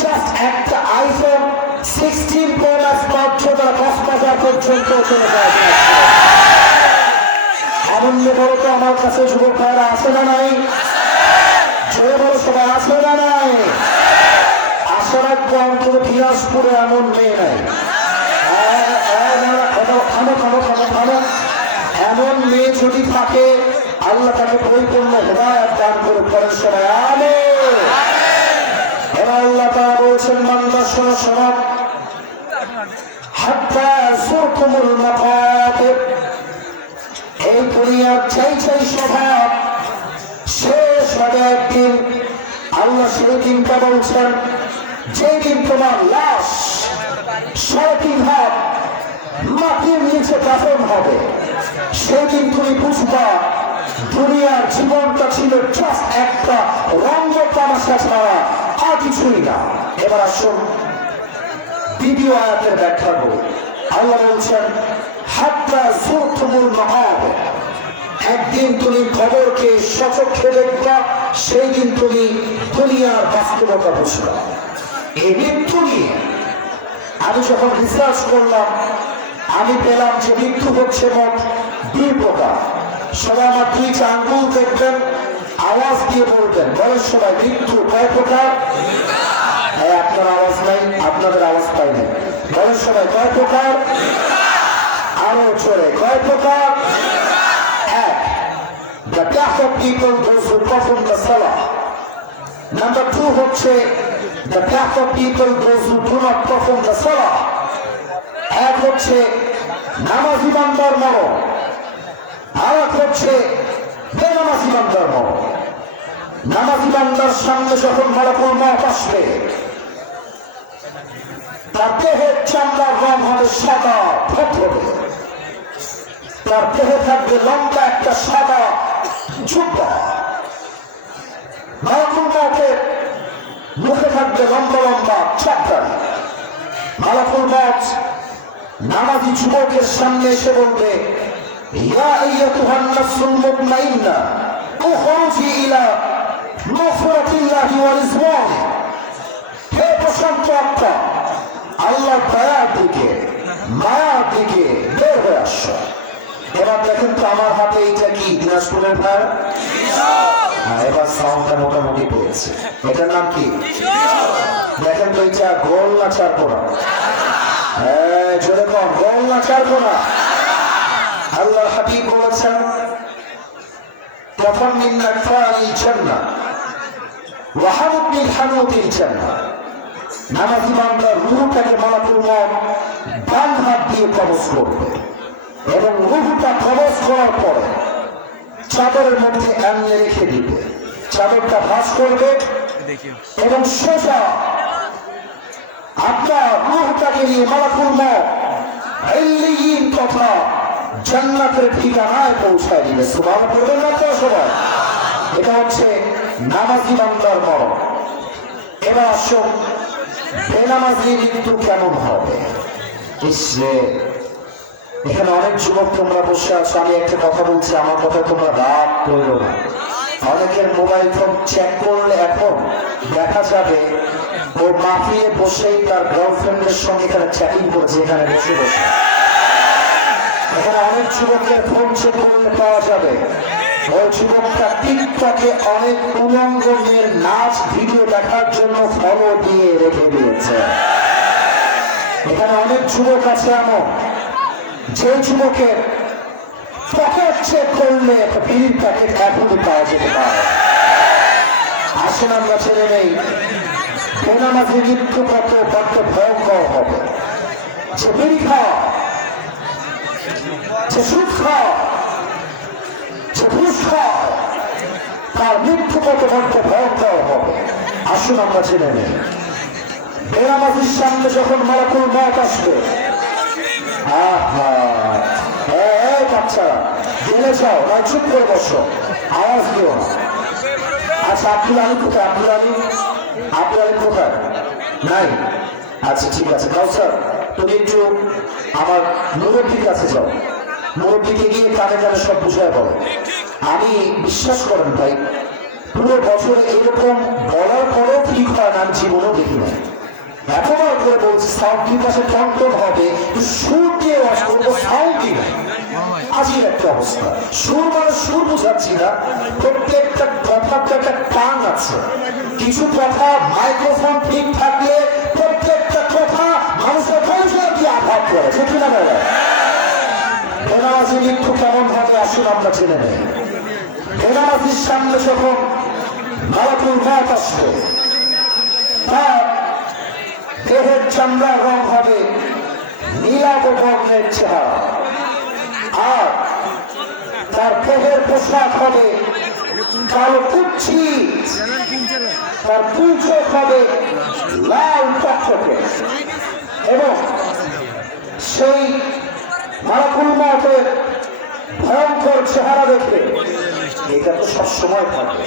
জাস্ট একটা আইফোন 16 Pro Max মাত্র তারা কক্সবাজার পর্যন্ত চলে যায়। এমন বলো তো আমার কাছে যুবক ভাইরা আছে না নাই? জোরে বলো সবাই, আছে না নাই? আশা রাখবো অন্তত দিনাজপুরে এমন মেয়ে নাই। এমন মেয়ে যদি থাকে আল্লাহ তাকে পরিপূর্ণ হেদায়েত দান করে করেন সবাই আমিন। এবার আল্লাহ তাআলা বলছেন বান্দা শোনো শোনো, হাত্তা যুরতুমুল মাকাবির, এই দুনিয়ার চাই চাই স্বভাব শেষ হবে একদিন। আল্লাহ সেই দিনটা বলছেন যেই দিন তোমার লাশ 3.5 হাত মাটির নিচে দাফন হবে। সেই দিন তুমি বুঝবা দুনিয়ার জীবনটা ছিল জাস্ট একটা রঙ্গ তামাশা ছাড়া আর কিছুই না। এবার আসুন দ্বিতীয় আয়াতের ব্যাখ্যা করি। আল্লাহ বলছেন হাত্তা যুরতুমুল মাকাবির, একদিন তুমি খবরকে সচক্ষে দেখবা, সেই দিন তুমি দুনিয়ার বাস্তবতা বুঝবা। এই মৃত্যু নিয়ে আমি যখন রিসার্চ করলাম, আমি পেলাম যে মৃত্যু হচ্ছে মোট 2 প্রকার। সবাই আমার 2টা আঙ্গুল দেখবেন, আওয়াজ দিয়ে বলবেন। বলের সবাই মৃত্যু কয় প্রকার? হ্যাঁ, আপনার আওয়াজ নাই, আপনাদের আওয়াজ পাই নাই। বলের সবাই কয় প্রকার? আরো চলে কয় প্রকার? এক, the death of people those who perform the salah. Number two হচ্ছে the death of people those who do not perform the salah. এক হচ্ছে নামাজি বান্দার মরণ, আর এক হচ্ছে বেনামাজি বান্দার মরণ। নামাজি বান্দার সামনে যখন মালাকুল মউত আসবে, তার দেহের চামড়ার রং হবে সাদা ধবধবে, তার দেহে থাকবে লম্বা একটা সাদা জুব্বা, মালাকুল মউতের মুখে থাকবে লম্বা লম্বা চাপদাড়ি। মালাকুল মউত নামাজি যুবকের সামনে এসে বলবে, ইয়া আইয়াতুহান নাফসুল মুতমাইন্না উখরুজি ইলা মাগফিরাতিল্লাহি ওয়া রিজওয়ানি। হে প্রশান্ত আত্মা, আল্লাহর দয়ার দিকে, মায়ার দিকে বের হয়ে আসো। এবার দেখেন তো আমার হাতে এইটা কি? দিনাজপুরের ভাই। এবার সাউন্ডটা মোটামুটি পেয়েছে। এটার নাম কি? দেখেন তো এইটা গোল না চারকোনা? জোরে কম, গোল না চারকোনা? আল্লাহর হাবিব বলেছেন, প্রথম মিন আকফারিল জান্নাহ ওয়া হামুদ মিন হানুতিল জান্নাহ। নামাজি বান্দার রূহটাকে মালাকুল মউত ডান হাত দিয়ে কবজ করবে এবং রূহটা কবজ করার পরে চাদরের মধ্যে এমনি রেখে দিবে। চাদরটা ভাঁজ করবে এবং সোজা আপনার রূহটাকে নিয়ে মালাকুল মউত ইল্লিয়িন তথা জান্নাতের ঠিকানায় পৌঁছায় দিবে। সুবহানাল্লাহ পড়বেন না তো সবাই? এটা হচ্ছে নামাজি বান্দার মরণ। এবার আসুন, বেনামাজি মৃত্যু কেমন হবে? এখানে অনেক যুবক তোমরা বসে আছো, আমি একটা কথা বলছি, আমার কথা তোমরা রাগ করো না। অনেকের মোবাইল ফোন চেক করলে এখন দেখা যাবে ও মাফিয়ে বসেই তার গার্লফ্রেন্ডের সঙ্গে এখানে চ্যাটিং করছে, এখানে বসে বসে। এখানে অনেক যুবকের ফোন চেক করলে পাওয়া যাবে ওই যুবকটা টিকটকে অনেক উলঙ্গ মেয়ের নাচ ভিডিও দেখার জন্য ফলো দিয়ে রেখে দিয়েছে। এখানে অনেক যুবক আছে এমন যে যুবকের পকেট চেক করলে একটা বিড়ির প্যাকেট এখনই পাওয়া যেতে পারে। আসেন আমরা ছেড়ে নেই, বেনামাজি মৃত্যু কত বড্ড ভয়ঙ্কর হবে। যে বিড়ি খাওয়া, যে সুদ খাওয়া, যে ঘুষ খাওয়া, তার মৃত্যু কত বড্ড ভয়ঙ্কর হবে। আসুন আমরা ছেড়ে নেই, বেনামাজির সামনে যখন মালাকুল মউত আসবে, বাচ্চারা গেলে যাও না, চুপ করে বসো, আওয়াজ দিও না। আচ্ছা, আব্দুল আলী কোথায়? আব্দুল আলী, আব্দুল আলী কোথায়? নাই? আচ্ছা ঠিক আছে, কাউসার তুমি একটু আমার মুরব্বীর কাছে যাও, মুরব্বীকে গিয়ে কানে কানে সব বুঝায় বলো। আমি বিশ্বাস করেন ভাই, পুরো বছরে এরকম বলার পরেও ঠিক হয় না, আমি জীবনেও দেখি না। এতবার করে বলছি সাউন্ড পাশে টনটন হবে, সুর দিয়ে ওয়াজ করবো, সাউন্ডই নাই। আজকের একটা অবস্থা, সুর মানে সুর বুঝাচ্ছি না, প্রত্যেকটা কথার তো একটা টান আছে। কিছু কথা মাইক্রোফোন ঠিক থাকলে প্রত্যেকটা কথা মানুষের পৌঁছায় কি আঘাত করে, ঠিক না বলে? বেনামাজি মৃত্যু কেমন হবে আসুন আমরা জেনে নেই। বেনামাজির সামনে যখন মালাকুল মউত আসবে, তার দেহের চামড়ার রং হবে নীলাভ বর্ণের চেহারা, আর তার দেহের পোশাক হবে কালো কুচ্ছিত, তার পুঁচক হবে লাল টকটকে। এবং সেই মালাকুল মউতের ভয়ঙ্কর চেহারা দেখে, এটা তো সবসময় থাকে,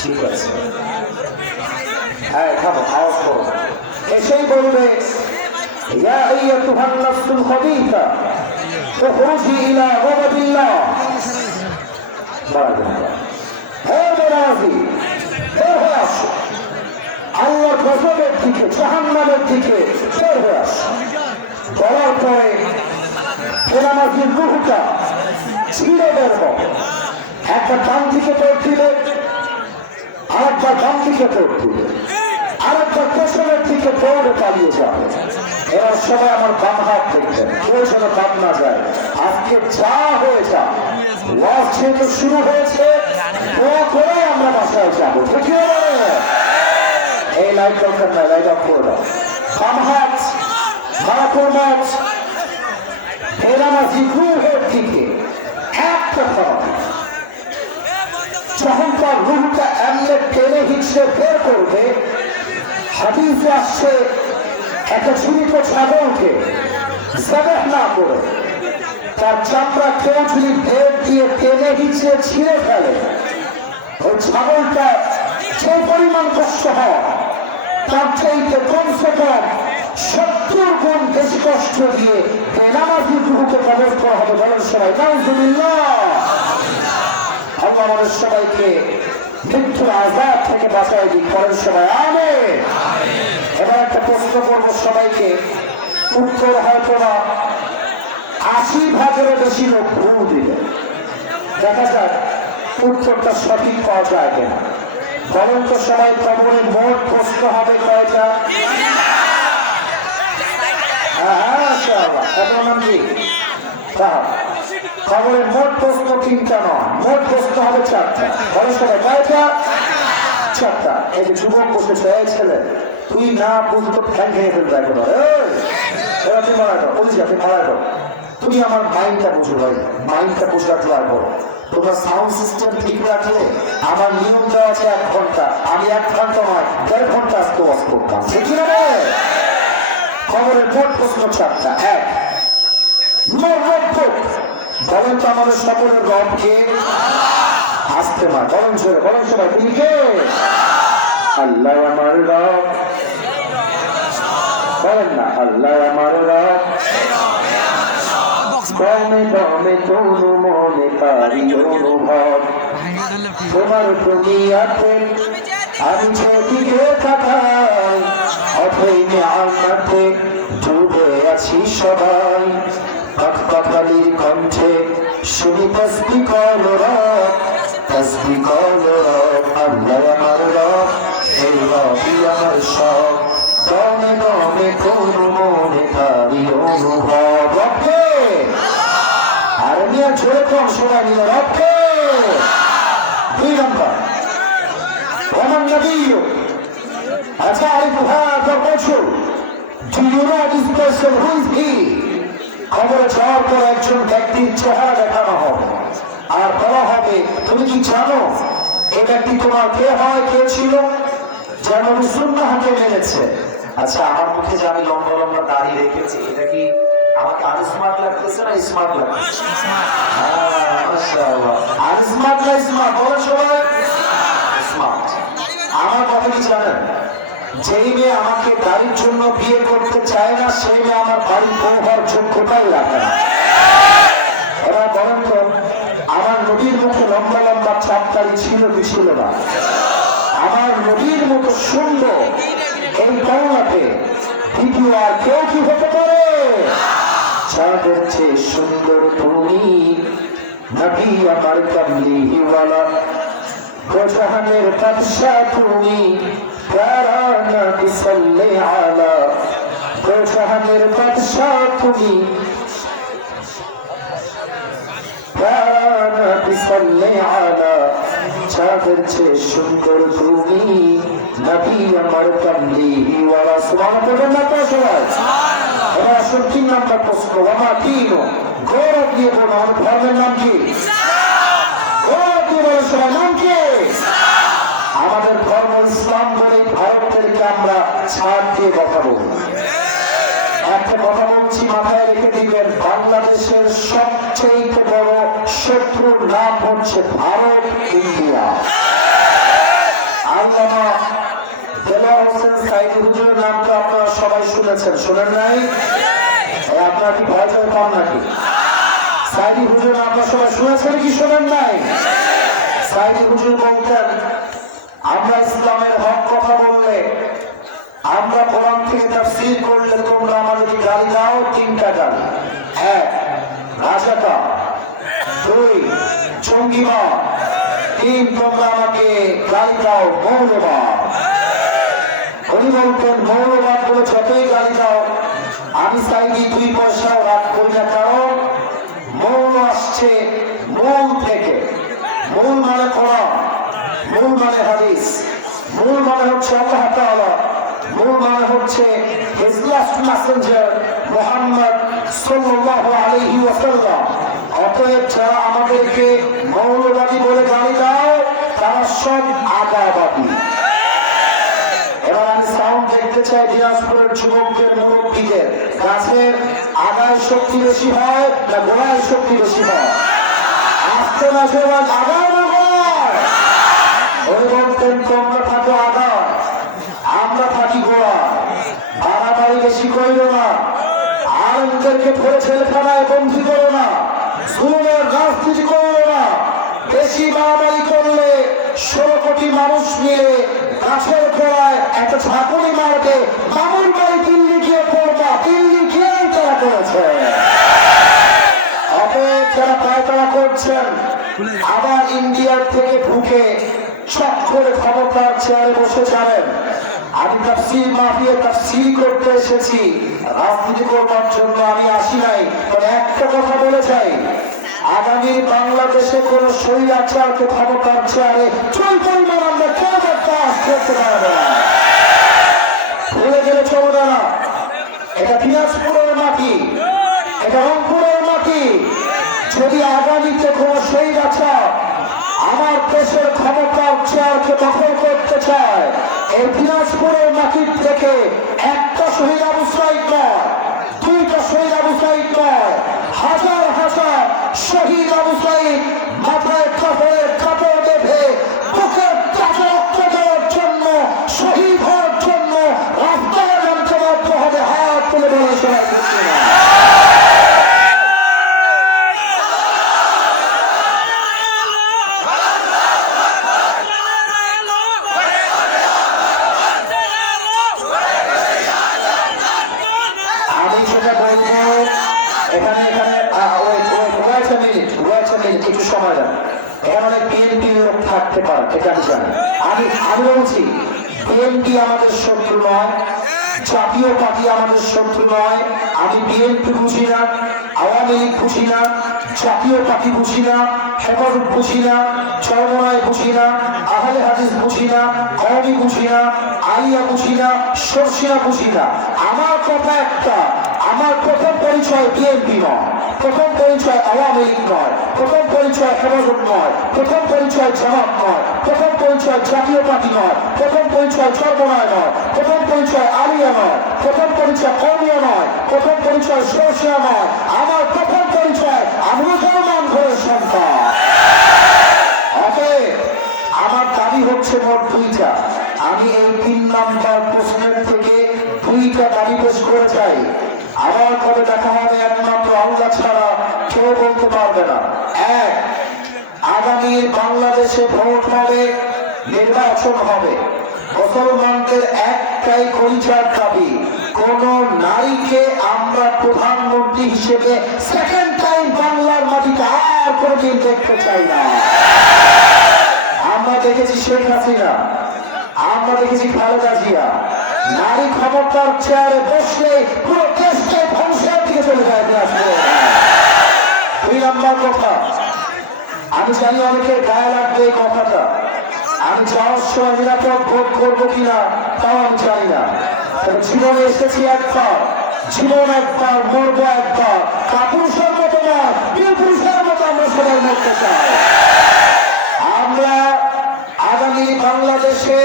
ঠিক আছে, হ্যাঁ খাবো, আওয়াজ করো, এসেই বলবে, ইয়া আইয়াতুহান নাফসুল খাবিথা উখরুজি ইলা গাদাবিল্লাহ। হে বেনামাজি, বের হয়ে আসো, আল্লাহর গজবের দিকে, জাহান্নামের দিকে বের হয়ে আসো। বলার পরে বেনামাজির রূহটা ছিঁড়ে বেরবো। একবার ডান দিকে দৌড় দিলে, আরেকবার ডান দিকে দৌড় দিলে, আরেকবার পেছনের দিকে দৌড়ে পালিয়ে যাবে। এবার সবাই আমার বাম হাত দেখবেন, কেউ যেন বাদ না যায়। আজকে যা হয়ে যা, ওয়াজ যেহেতু শুরু হয়েছে, দোয়া করে আমরা বাসায় যাবো। ঠিক আছে? এই লাইট দরকার না, লাইট অফ করে দাও। বাম হাত মারাকুর মাছ ফেরামাজি রুহের দিকে একটা ফরক, যখন তার রুহটা এমনি টেনে হিচড়ে বের করবে, হাদিসে আসছে একটা জীবিত ছাগলকে জবাহ না করে তার চামড়া কেউ যদি বের দিয়ে টেনে হিচড়ে ছিঁড়ে ফেলে, ওই ছাগলটা যে পরিমাণ কষ্ট হয় তার চাইতে কমসে কম 70 গুণ বেশি কষ্ট দিয়ে বেনামাজি রুহকে কবজ করা হবে। বলেন সবাই নাউজুবিল্লাহ। আল্লাহ আমাদের সবাইকে মৃত্যুর আযাব থেকে বাঁচায় দিক। করেন সবাই আমিন। এবার একটা প্রশ্ন করবো সবাইকে, উত্তর হয়তো না 80% বেশি লোক ভুল দিবে। দেখা যাক উত্তরটা সঠিক পাওয়া যায় কিনা। বলেন তো সবাই, কবরে মোট প্রশ্ন হবে কয়টা? খবরের মোট প্রশ্ন 3টা নয়, মোট প্রশ্ন হবে 4টা। বলে সবাই কয়টা? 4টা। এই যে যুবক বসেছে, এই ছেলে তুই না বুঝতো ফ্যান ভেঙে ফেলবে এখন। এবার তুই মারা দাও, বলছি আপনি মারা দাও। তুমি আমার মাইন্ডটা বুঝো ভাই, মাইন্ডটা বুঝে রাখলে আর বলো। তোমরা সাউন্ড সিস্টেম ঠিক রাখলে, আমার নিয়ম দেওয়া আছে 1 ঘন্টা, আমি 1 ঘন্টা নয় 1.5 ঘন্টা আজকে ওয়াজ করতাম। ঠিক না? খবরের মোট প্রশ্ন 4টা। 1, বলেন তো আমাদের সকলের রবকে? আসতে মা বলেন জোরে, বলেন সবাই তিনি কে? আল্লাহ আমার রব। বলেন না আল্লাহ আমার রব। দমে দমে তনু মনে পারি অনুভব, তোমার দুনিয়াতে আমি যেদিকে তাকাই, অথই নিয়ামতে ডুবে আছি সবাই। পাখালির কণ্ঠে শুনি তসবিহ করো রব, তসবিহ করো রব। আল্লাহ আমার রব, এই রবই আমার সব। দমে দমে তনু মনে পারি অনুভব। রবকে আর নিয়ে ছোট কম সবাই নিয়ে রবকে। 2 নম্বর, ওমান নবিয়্যু আতারিফু হাযা রাজুল, do you know this person who is he? খবরে যাওয়ার পর একজন ব্যক্তির চেহারা দেখানো হবে আর বলা হবে তুমি কি জানো এই ব্যক্তি তোমার কে হয়, কে ছিল? যেন সুন্নাহকে মেনেছে। আচ্ছা, আমার মুখে যে আমি লম্বা লম্বা দাড়ি রেখেছি, এটা কি আমাকে আনস্মার্ট লাগতেছে না স্মার্ট লাগতেছে? আনস্মার্ট না স্মার্ট? বলো সবাই স্মার্ট। আমার কথা কি জানেন, যেই মেয়ে আমাকে গাড়ির জন্য বিয়ে করতে চায় না, সেই মেয়ে আমার বাড়ির বউ হওয়ার যোগ্যতাই রাখে না। এবার বলেন তো, আমার নবীর মুখে লম্বা লম্বা চাপকারি ছিল কি ছিল না? আমার নবীর মতো সুন্দর এই বাংলাতে দ্বিতীয় আর কেউ কি হতে পারে? যাদের চেয়ে সুন্দর তুমি, নবী আমার কামলিওয়ালা, জাহানের বাদশাহ তুমি, প্যারা নবী সাল্লাল্লাহু আলা, জাহানের বাদশাহ তুমি, প্যারা নবী সাল্লাল্লাহু আলা। যাদের চেয়ে সুন্দর তুমি, নবী আমার কামলিওয়ালা। সুবহানাল্লাহ না তো সবাই? এবার আসুন 3 নম্বর প্রশ্ন, ওয়ামা দীনু, গৌরব দিয়ে বলুন আমার ধর্মের নাম কি? গৌরব দিয়ে বলুন সবাই নাম কি? আমাদের ধর্ম ইসলাম বলে ভারতেরকে আমরা ছাড় দিয়ে কথা বলি। একটা কথা বলছি, মাথায় রেখে দিবেন, বাংলাদেশের সবচেয়ে বড় শত্রুর নাম হচ্ছে ভারত, ইন্ডিয়া। আল্লামা দেলোয়ার হোসেন সাইদি হুজুরের নাম তো আপনারা সবাই শুনেছেন, শোনেন নাই? আপনারা কি ভয় ভয় পান নাকি? সাইদি হুজুরের নাম আপনারা সবাই শুনেছেন কি শোনেন নাই? সাইদি হুজুর বলতেন, আমরা ইসলামের হক কথা বললে, আমরা কোরআন থেকে তাফসীর করলে তোমরা আমাদেরকে গালি দাও 3টা গালি। 1, রাজাকার, 2 জঙ্গিবাদ, 3 তোমরা আমাকে গালি দাও মৌলবাদ। উনি বলতেন মৌলবাদ বলে যতই গালি দাও আমি চাইনি 2 পয়সাও রাগ করি না, কারণ মৌল আসছে মূল থেকে। মূল মানে কোরআন, মূল মানে হাদিস, মূল মানে হচ্ছে আল্লাহ তাআলা, মূল মানে হচ্ছে হিজ লাস্ট মেসেঞ্জার মুহাম্মদ সাল্লাল্লাহু আলাইহি ওয়াসাল্লাম। অতএব যারা আমাদেরকে মৌলবাদী বলে গালি দাও তারা সব আগাবাদী। এবার আমি সাউন্ড দেখতে চাই দিনাজপুরের যুবকদের মুরব্বীদের, গাছের আগায় শক্তি বেশি হয় না গোড়ায় শক্তি বেশি হয়? আসতে না সবাই আগায় না গোড়ায়? ওই বলতেন তোমরা থাকো আগায়, আমরা থাকি গোড়ায়। বাড়াবাড়ি বেশি করিল না, আলেমদেরকে ধরে ছেলেখানায় বন্দী করো না, জুলুমের রাজনীতি করো না। বেশি বাড়াবাড়ি করলে 16 কোটি মানুষ মিলে গাছের গোড়ায় একটা ঝাঁকুনি মারবে, মামুন বাড়ি দিল্লি গিয়ে পড়বা, দিল্লি গিয়ে তারা করেছে। অতএব যারা পায়তারা করছেন আবার ইন্ডিয়ার থেকে ঢুকে চট করে ক্ষমতার চেয়ারে বসে যাবেন। আমি তাফসীর মাহফিলে তাফসীর করতে এসেছি, রাজনীতি করবার জন্য আমি আসি নাই। তবে একটা কথা বলে যাই, আগামী বাংলাদেশে কোন স্বৈরাচারকে ক্ষমতার চেয়ারে চুল পরিমাণ আমরা কেন কাজ করতে পারবো না, ভুলে গেলে চলবে না। এটা দিনাজপুরের মাটি, এটা রংপুরের মাটি। যদি আগামীতে কোন স্বৈরাচার আমার দেশের ক্ষমতার চেয়ারকে দখল করতে চায়, এই দিনাজপুরের মাটির থেকে একটা শহীদ আবু সাঈদ নয়, 2টা শহীদ আবু সাঈদ নয়, হাজার হাজার শহীদ আবু সাঈদ মাথায় কাপড় বেঁধে বুকের তাজা রক্ত দেওয়ার জন্য, শহীদ হওয়ার জন্য রাস্তায় নামতে বাধ্য হবে। হাত তুলে বলে শোনা যাচ্ছে না। একটু সময় দেন, এখানে অনেক বিএনপি লোক থাকতে পারে, এটা আমি জানি। আমি বলছি বিএনপি আমাদের শত্রু নয়, জাতীয় পার্টি আমাদের শত্রু নয়। আমি বিএনপি বুঝি না, আওয়ামী লীগ বুঝি না, জাতীয় পার্টি বুঝি না, হেফাজত বুঝি না, চরমনায় বুঝি না, আহলে হাদিস বুঝি না, কওমি বুঝি না, আলিয়া বুঝি না, সরসিনা বুঝি না। আমার কথা একটা, আমার প্রথম পরিচয় বিএনপি নয়, প্রথম পরিচয় আওয়ামী লীগ নয়, প্রথম পরিচয় হেফাজত নয়, প্রথম পরিচয় জামাত নয়, প্রথম পরিচয় জাতীয় পার্টি নয়, প্রথম পরিচয় চরমনায় নয়, প্রথম পরিচয় আলিয়া নয়, প্রথম পরিচয় কওমিয়া নয়, প্রথম পরিচয় সরসিনা নয়। আমার প্রথম পরিচয় আমি মুসলমান ঘরের সন্তান। অতএব আমার দাবি হচ্ছে মোট 2টা। আমি এই 3 নাম্বার প্রশ্নের থেকে 2টা দাবি পেশ করে চাই। আমার কবে দেখা হবে একমাত্র আল্লাহ ছাড়া কেউ বলতে পারবে না। 1, আগামী বাংলাদেশে ভোট হবে, নির্বাচন হবে। মুসলমানদের একটাই কলিজার দাবি, কোন নারীকে আমরা প্রধানমন্ত্রী হিসেবে সেকেন্ড টাইম বাংলার মাটিতে আর কোনদিন দেখতে চাই না। আমরা দেখেছি শেখ হাসিনা, আমরা দেখেছি খালেদা জিয়া, নারী ক্ষমতার চেয়ারে বসলে পুরো দেশকে ধ্বংসের দিকে চলে যায়। 2 নাম্বার কথা, আমি জানি অনেকের গায়ে লাগবে এই কথাটা, আমি যাওয়ার সময় নিরাপদ ভোট করবো কিনা তাও আমি জানি না। তবে জীবনে এসেছি একবার, জীবন একবার, মরবো একবার। কাপুরুষের মতো না, পুরুষের মতো আমরা সবাই মরতে চাই। আমরা আগামী বাংলাদেশে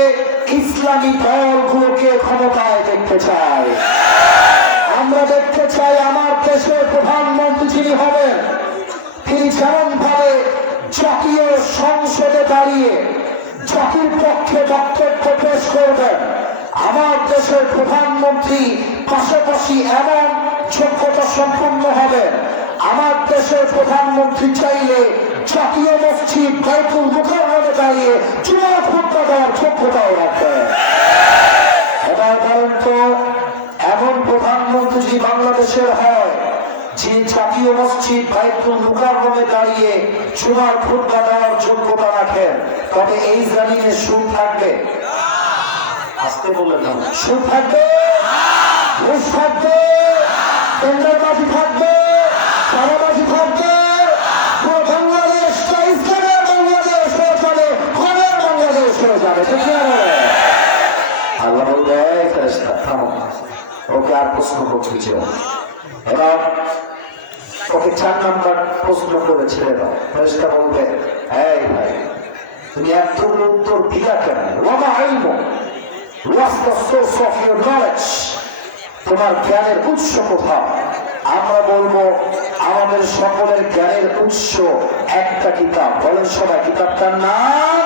ইসলামী দলগুলোকে ক্ষমতায় দেখতে চাই। আমরা দেখতে চাই আমার দেশের প্রধানমন্ত্রী যিনি হবেন, তিনি যেমন ভাবে জাতীয় সংসদে দাঁড়িয়ে জাতির পক্ষে বক্তব্য পেশ করবেন, আমার দেশের প্রধানমন্ত্রী পাশাপাশি এমন যোগ্যতা সম্পন্ন হবেন, আমার দেশের প্রধানমন্ত্রী চাইলে জাতীয় মসজিদ বাইতুল মুকাররমে দাঁড়িয়ে জুমার খুতবা দেওয়ার যোগ্যতাও রাখবেন। এবার বলেন তো, এমন প্রধানমন্ত্রী যদি বাংলাদেশের হয়, যে জাতীয় মসজিদ বাইতুল মুকাররমে মিম্বারে দাঁড়িয়ে জুমার খুতবা দেওয়ার যোগ্যতা রাখেন, তবে এই জমিনে সুদ থাকবে? আসতে বললেন না, সুদ থাকবে, ঘুষ থাকবে, টেন্ডারবাজি থাকবে, চাঁদাবাজি থাকবে। পুরো বাংলাদেশটা ইসলামের বাংলাদেশ হয়ে যাবে, ঘরের বাংলাদেশ হয়ে যাবে। ঠিক না? আল্লাহ বলবে, এই ফেরেশতা থামো, ওকে আর প্রশ্ন করতে চাও। এবার ওকে 4 নাম্বার প্রশ্ন করে ছেড়ে দাও। ফেরেশতা বলবে, এই ভাই তুমি এতগুলো উত্তর দিলা কেন? ওয়ামা ইলমু, what's the source of your knowledge? তোমার জ্ঞানের উৎস কোথায়? আমরা বলবো আমাদের সকলের জ্ঞানের উৎস একটা কিতাব। বলেন সবাই কিতাবটার নাম,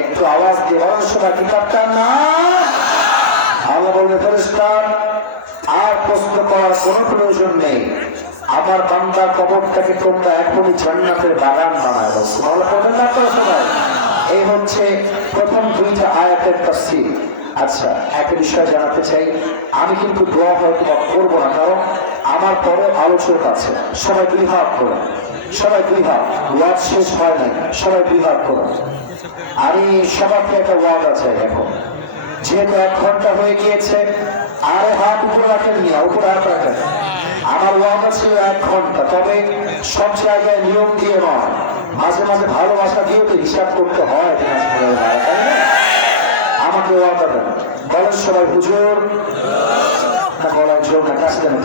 একটু আওয়াজ দিয়ে বলেন সবাই কিতাবটার নাম। আল্লাহ বলবে, ফেরেশতা আর প্রশ্ন করার কোনো প্রয়োজন নেই, আমার বান্দার কবরটাকে তোমরা এখনই জান্নাতের বাগান বানায় দাও। সুবহানাল্লাহ পড়েন না আপনারা সবাই? এই হচ্ছে প্রথম 2টা আয়াতের তাফসীর। আচ্ছা, একটা বিষয় জানাতে চাই, আমি কিন্তু দোয়া হয়তো করবো না, কারণ আমার পরে আলোচক আছে। সবাই 2 হাত করেন, সবাই 2 হাত, ওয়াজ শেষ হয় নাই, সবাই 2 হাত করেন। আমি সবাইকে একটা ওয়াদা চাই, এখন যেহেতু 1 ঘন্টা হয়ে গিয়েছে, আরে হাত উপরে রাখেন, নিয়ে উপরে হাত রাখেন। আমার ওয়াদা ছিল 1 ঘন্টা, তবে সব জায়গায় নিয়ম দিয়ে নয়, মাঝে মাঝে ভালোবাসা দিয়ে তো হিসাব করতে হয়। আমাকে ওয়াদা দেন, বলেন সবাই হুজুর, না বলার জোর না, কাছে দেন,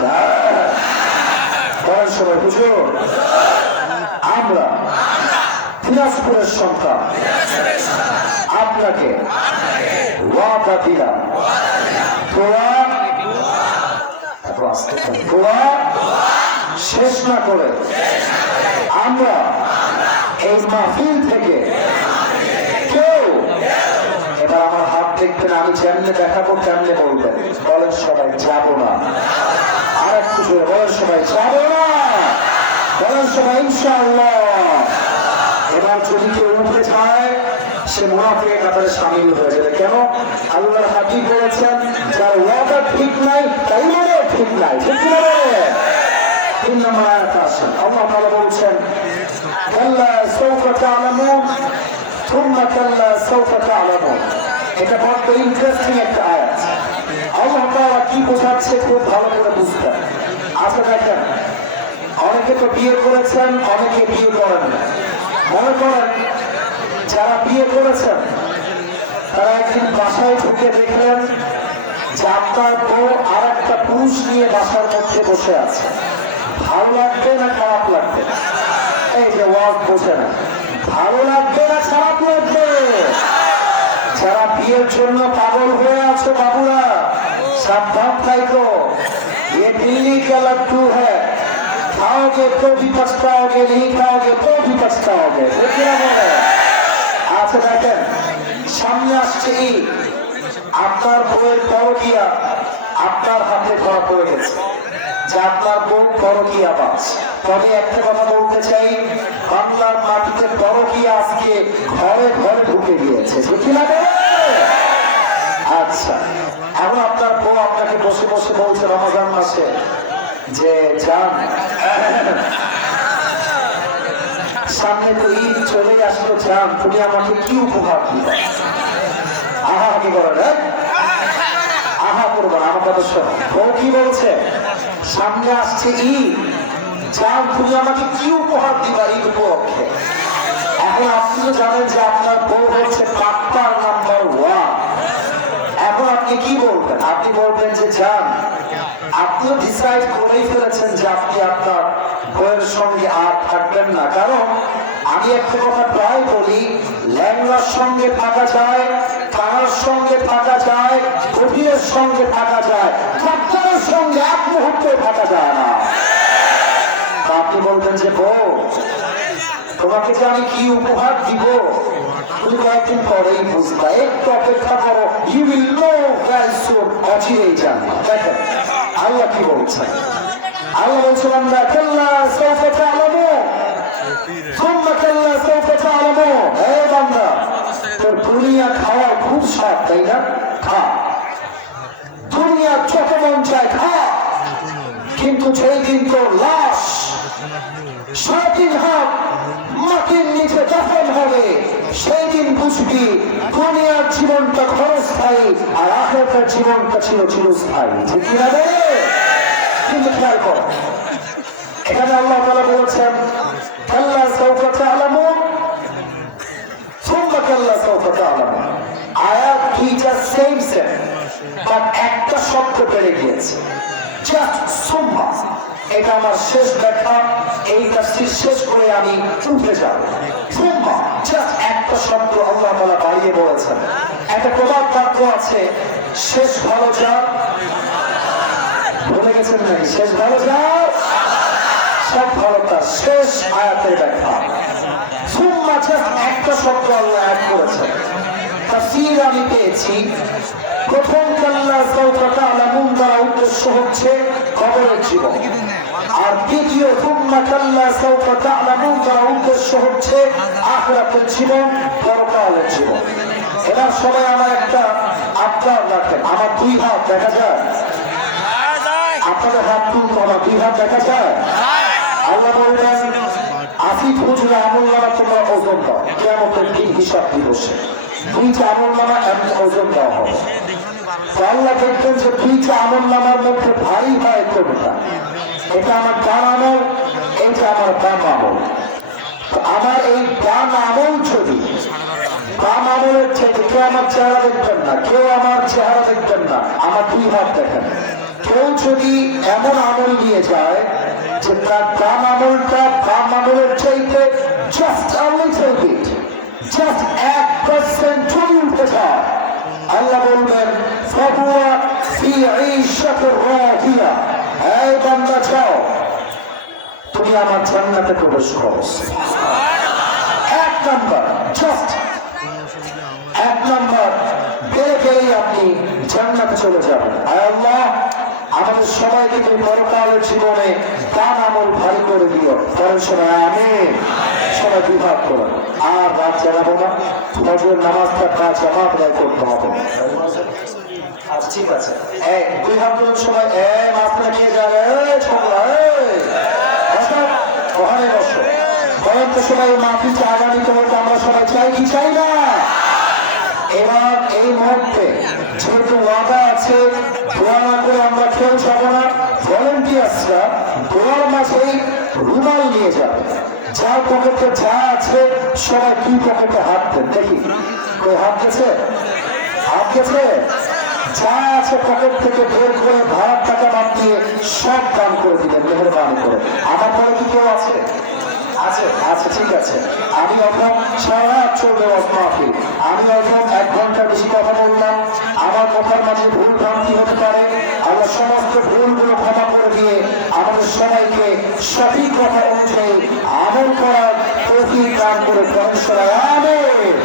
বলেন সবাই হুজুর, আমরা দিনাজপুরের সন্তান আপনাকে ওয়াদা দিলাম, দোয়া শেষ না করে আমরা এই মাহফিল থেকে কেউ, এবার আমার হাত দেখবেন, আমি যেমনে দেখাবো তেমনে বলবেন, বলেন সবাই যাব না। আর একটু জোরে বলেন সবাই যাব না, বলেন সবাই ইনশাআল্লাহ। এবার যদি কেউ উঠে যায়, সে মুনাফিকের কাতারে শামিল হয়ে যাবে। কেন? আল্লাহর হাবিব বলেছেন, যার ওয়াদা ঠিক নাই তাই মানে ঠিক নাই। ঠিক না? 3 নম্বর আয়াত আসেন, আল্লাহ তাআলা বলছেন, কাল্লা সাউফা তা'লামুন থুম্মা কাল্লা সাউফা তা'লামুন। এটা বড় ইন্টারেস্টিং একটা আয়াত। আল্লাহ তাআলা কি বোঝাচ্ছে খুব ভালো করে বুঝতে। আচ্ছা দেখেন, অনেকে তো বিয়ে করেছেন, অনেকে বিয়ে করেন না। মনে করেন যারা বিয়ে করেছেন তারা একদিন বাসায় ঢুকে দেখলেন যে আপনার বউ আর একটা পুরুষ নিয়ে বাসার মধ্যে বসে আছে। ভালো লাগবে না খারাপ লাগবে? এই যে ওয়াজ বোঝে না, ভালো লাগবে না খারাপ লাগবে? যারা বিয়ের জন্য পাগল হয়ে আছে বাবুরা, সাবধান থাকো, ये दिल्ली का लड्डू है, खाओगे तो भी पछताओगे, नहीं खाओगे तो भी पछताओगे। আচ্ছা দেখেন, সামনে আসছে ঈদ, আপনার বউয়ের পরকীয়া আপনার হাতে ধরা পড়ে গেছে যে আপনার বউ পরকীয়াবাজ। তবে একটা কথা বলতে চাই, বাংলার মাটিতে পরকীয়া আজকে ঘরে ঘরে ঢুকে গিয়েছে। দেখি না? আচ্ছা, এখন আপনার বউ আপনাকে বসে বসে বলছে রমজান মাসে যে যান, সামনে তো ঈদ চলে আসলো, যান তুমি আমাকে কি উপহার দিবে? আহা কি করেন? আহা করবো না, আমার কথা শোনো। বউ কি বলছে? সামনে আসছে ঈদ, যান তুমি আমাকে কি উপহার দিবা ঈদ উপলক্ষে? এখন আপনি তো জানেন যে আপনার বউ হচ্ছে পাক্কার নাম্বার 1। এখন আপনি কি বলবেন? আপনি বলবেন যে যান, আপনিও ডিসাইড করেই ফেলেছেন যে আপনি আপনার বউয়ের সঙ্গে আর থাকবেন না। কারণ আমি একটা কথা প্রায় বলি, ল্যাংড়ার সঙ্গে থাকা যায়, কানার সঙ্গে থাকা যায়, গভীরের সঙ্গে থাকা যায়, ডাক্তারের সঙ্গে এক মুহূর্তে থাকা যায় না। আপনি বলবেন যে বউ তোমাকে যে আমি কি উপহার দিব তুমি কয়েকদিন পরেই বুঝবা, একটু অপেক্ষা করো, you will know very soon, অচিরেই জানবা। দেখেন আল্লাহ কি বলছেন, আল্লাহ বলছেন, আমরা কাল্লা সাউফা তা'লামুন সুম্মা কাল্লা সাউফা তা'লামুন। হে বান্দা, তোর দুনিয়া খাওয়ার খুব স্বাদ, তাই না? খা, দুনিয়া যত মন চায় খা, কিন্তু যেই দিন তোর লাশ সেই দিন বুঝবি দুনিয়ার জীবনটা ক্ষণস্থায়ী আর আখিরাতের জীবনটা ছিল চিরস্থায়ী। ঠিক কি না রে? কিন্তু খেয়াল করো, এখানে আল্লাহ তাআলা বলেছেন কাল্লা সাউফা তা'লামুন সুম্মা কাল্লা সাউফা তা'লামুন। আয়াত দুইটা সেম বাট একটা শব্দ বেড়ে গিয়েছে, জাস্ট সুম্মা। এটা আমার শেষ ব্যাখ্যা, এই তাফসীর শেষ করে আমি উঠে যাব। সুম্মা জাস্ট একটা শব্দ আল্লাহ তাআলা বাড়িয়ে বলেছেন। একটা প্রবাদ বাক্য আছে, শেষ ভালো যা, বলে গেছেন নাই, শেষ ভালো যা সব ভালো তার। শেষ আয়াতের ব্যাখ্যা সুম্মা জাস্ট একটা শব্দ আল্লাহ অ্যাড করেছেন। তাফসীর আমি পেয়েছি, প্রথম কাল্লা সাউফা তা'লামুন দ্বারা উদ্দেশ্য হচ্ছে কবরের জীবন, আর দ্বিতীয় সুম্মা কাল্লা সাউফা তা'লামুন দ্বারা উদ্দেশ্য হচ্ছে আখিরাতের জীবন, পরকালের জীবন। এবার সবাই আমার একটা আবদার রাখেন, আমার দুই হাত দেখা যায়? আপনাদের হাত তুলতে, আমার দুই হাত দেখা যায়? আল্লাহ বলবেন আসিফ হুজুর আমলনামা তোমরা ওজন দাও, কিয়ামতের দিন হিসাব দিবসে দুইটা আমলনামা এমনি ওজন দেওয়া হবে। তো আল্লাহ দেখবেন যে দুইটা আমলনামার মধ্যে ভারী হয় কোনটা? এটা আমার ডান আমল, এটা আমার বাম আমল। তো আমার এই ডান আমল যদি, বাম আমলের থেকে কেউ আমার চেহারা দেখবেন না, কেউ আমার চেহারা দেখবেন না, আমার দুই হাত দেখেন। কেউ যদি এমন আমল নিয়ে যায় যে তার ডান আমলটা বাম আমলের চাইতে just a little bit, just 1% যদি উঠে যায়, আল্লাহ বলবেন ফাহুয়া ফি ঈশাতির রাদিয়া, এই বান্দা যাও তুমি আমার জান্নাতে প্রবেশ করো। এক নাম্বার, জাস্ট এক নাম্বার বেড়ে গেলেই আপনি জান্নাতে চলে যাবেন। আয় আল্লাহ আমাদের সবাইকে তুমি পরকালের জীবনে ডান আমল ভারী করে দিও। পরের সময় আমিন। সবাই বিভাগ করো, আর রাত জানাবো না, ফজরের নামাজটা কাজ জামাত আদায় করতে হবে। আচ্ছা ঠিক আছে, এক দুই হাত তুলুন সবাই, মাথা নিয়ে যাবে ছোকরা, ওখানে বসো। বলেন তো সবাই মাফিকে আগামী তোমাকে আমরা সবাই চাই কি চাই না? এবার এই মুহূর্তে যেহেতু ওয়াদা আছে, দোয়া না করে আমরা কেউ যাবো না। ভলেন্টিয়ার্সরা দোয়ার মাঝেই রুমাল নিয়ে যাবে, যার পকেটে যা আছে সবাই কি পকেটে হাত দেন, দেখি কেউ হাত গেছে? হাত গেছে? যা আছে পকেট থেকে বের করে ভাড়ার টাকা বাদ দিয়ে সব দান করে দিলেন মেহেরবানি করে। আমার পরে কি কেউ আছে? আছে? আচ্ছা ঠিক আছে, আমি এখন সারা চলবে মাহফিল, আমি এখন 1 ঘন্টা বেশি কথা বললাম, আমার কথার মাঝে ভুল ভ্রান্তি হতে পারে। আল্লাহ সমস্ত ভুলগুলো ক্ষমা করে দিয়ে আমাদের সবাইকে সঠিক কথা অনুযায়ী আমল করার তৌফিক দান করে পরমেশ্বর আমিন।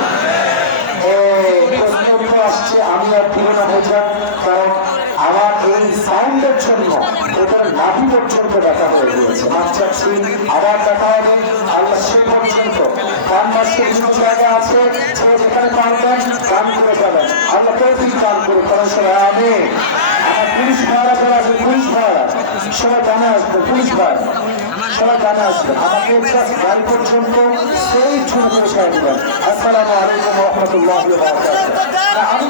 প্রশ্ন উত্তর আসছে, আমি আর দিব না ভাইজান, কারণ আমার এই সাউন্ডের জন্য ওটার নাভি পর্যন্ত দেখা হয়ে গিয়েছে। মাছ চাচ্ছি আবার দেখা হবে আল্লাহ সে পর্যন্ত। কান মাসের কিছু জায়গা আছে যেখানে পারবেন গান করে যাবেন, আল্লাহ তৌফিক দান করে পরমেশ্বর আমিন। আমার পুলিশ ভাড়া যারা আছে, পুলিশ ভাড়া সবাই গানে আসবে, পুলিশ ভাড়া সবাই গানে আসবে, আমাকে গাড়ি পর্যন্ত সেই জন্য পৌঁছায় দেবেন। আসসালামু আলাইকুম ওয়া রাহমাতুল্লাহি ওয়া বারাকাতুহু। আমি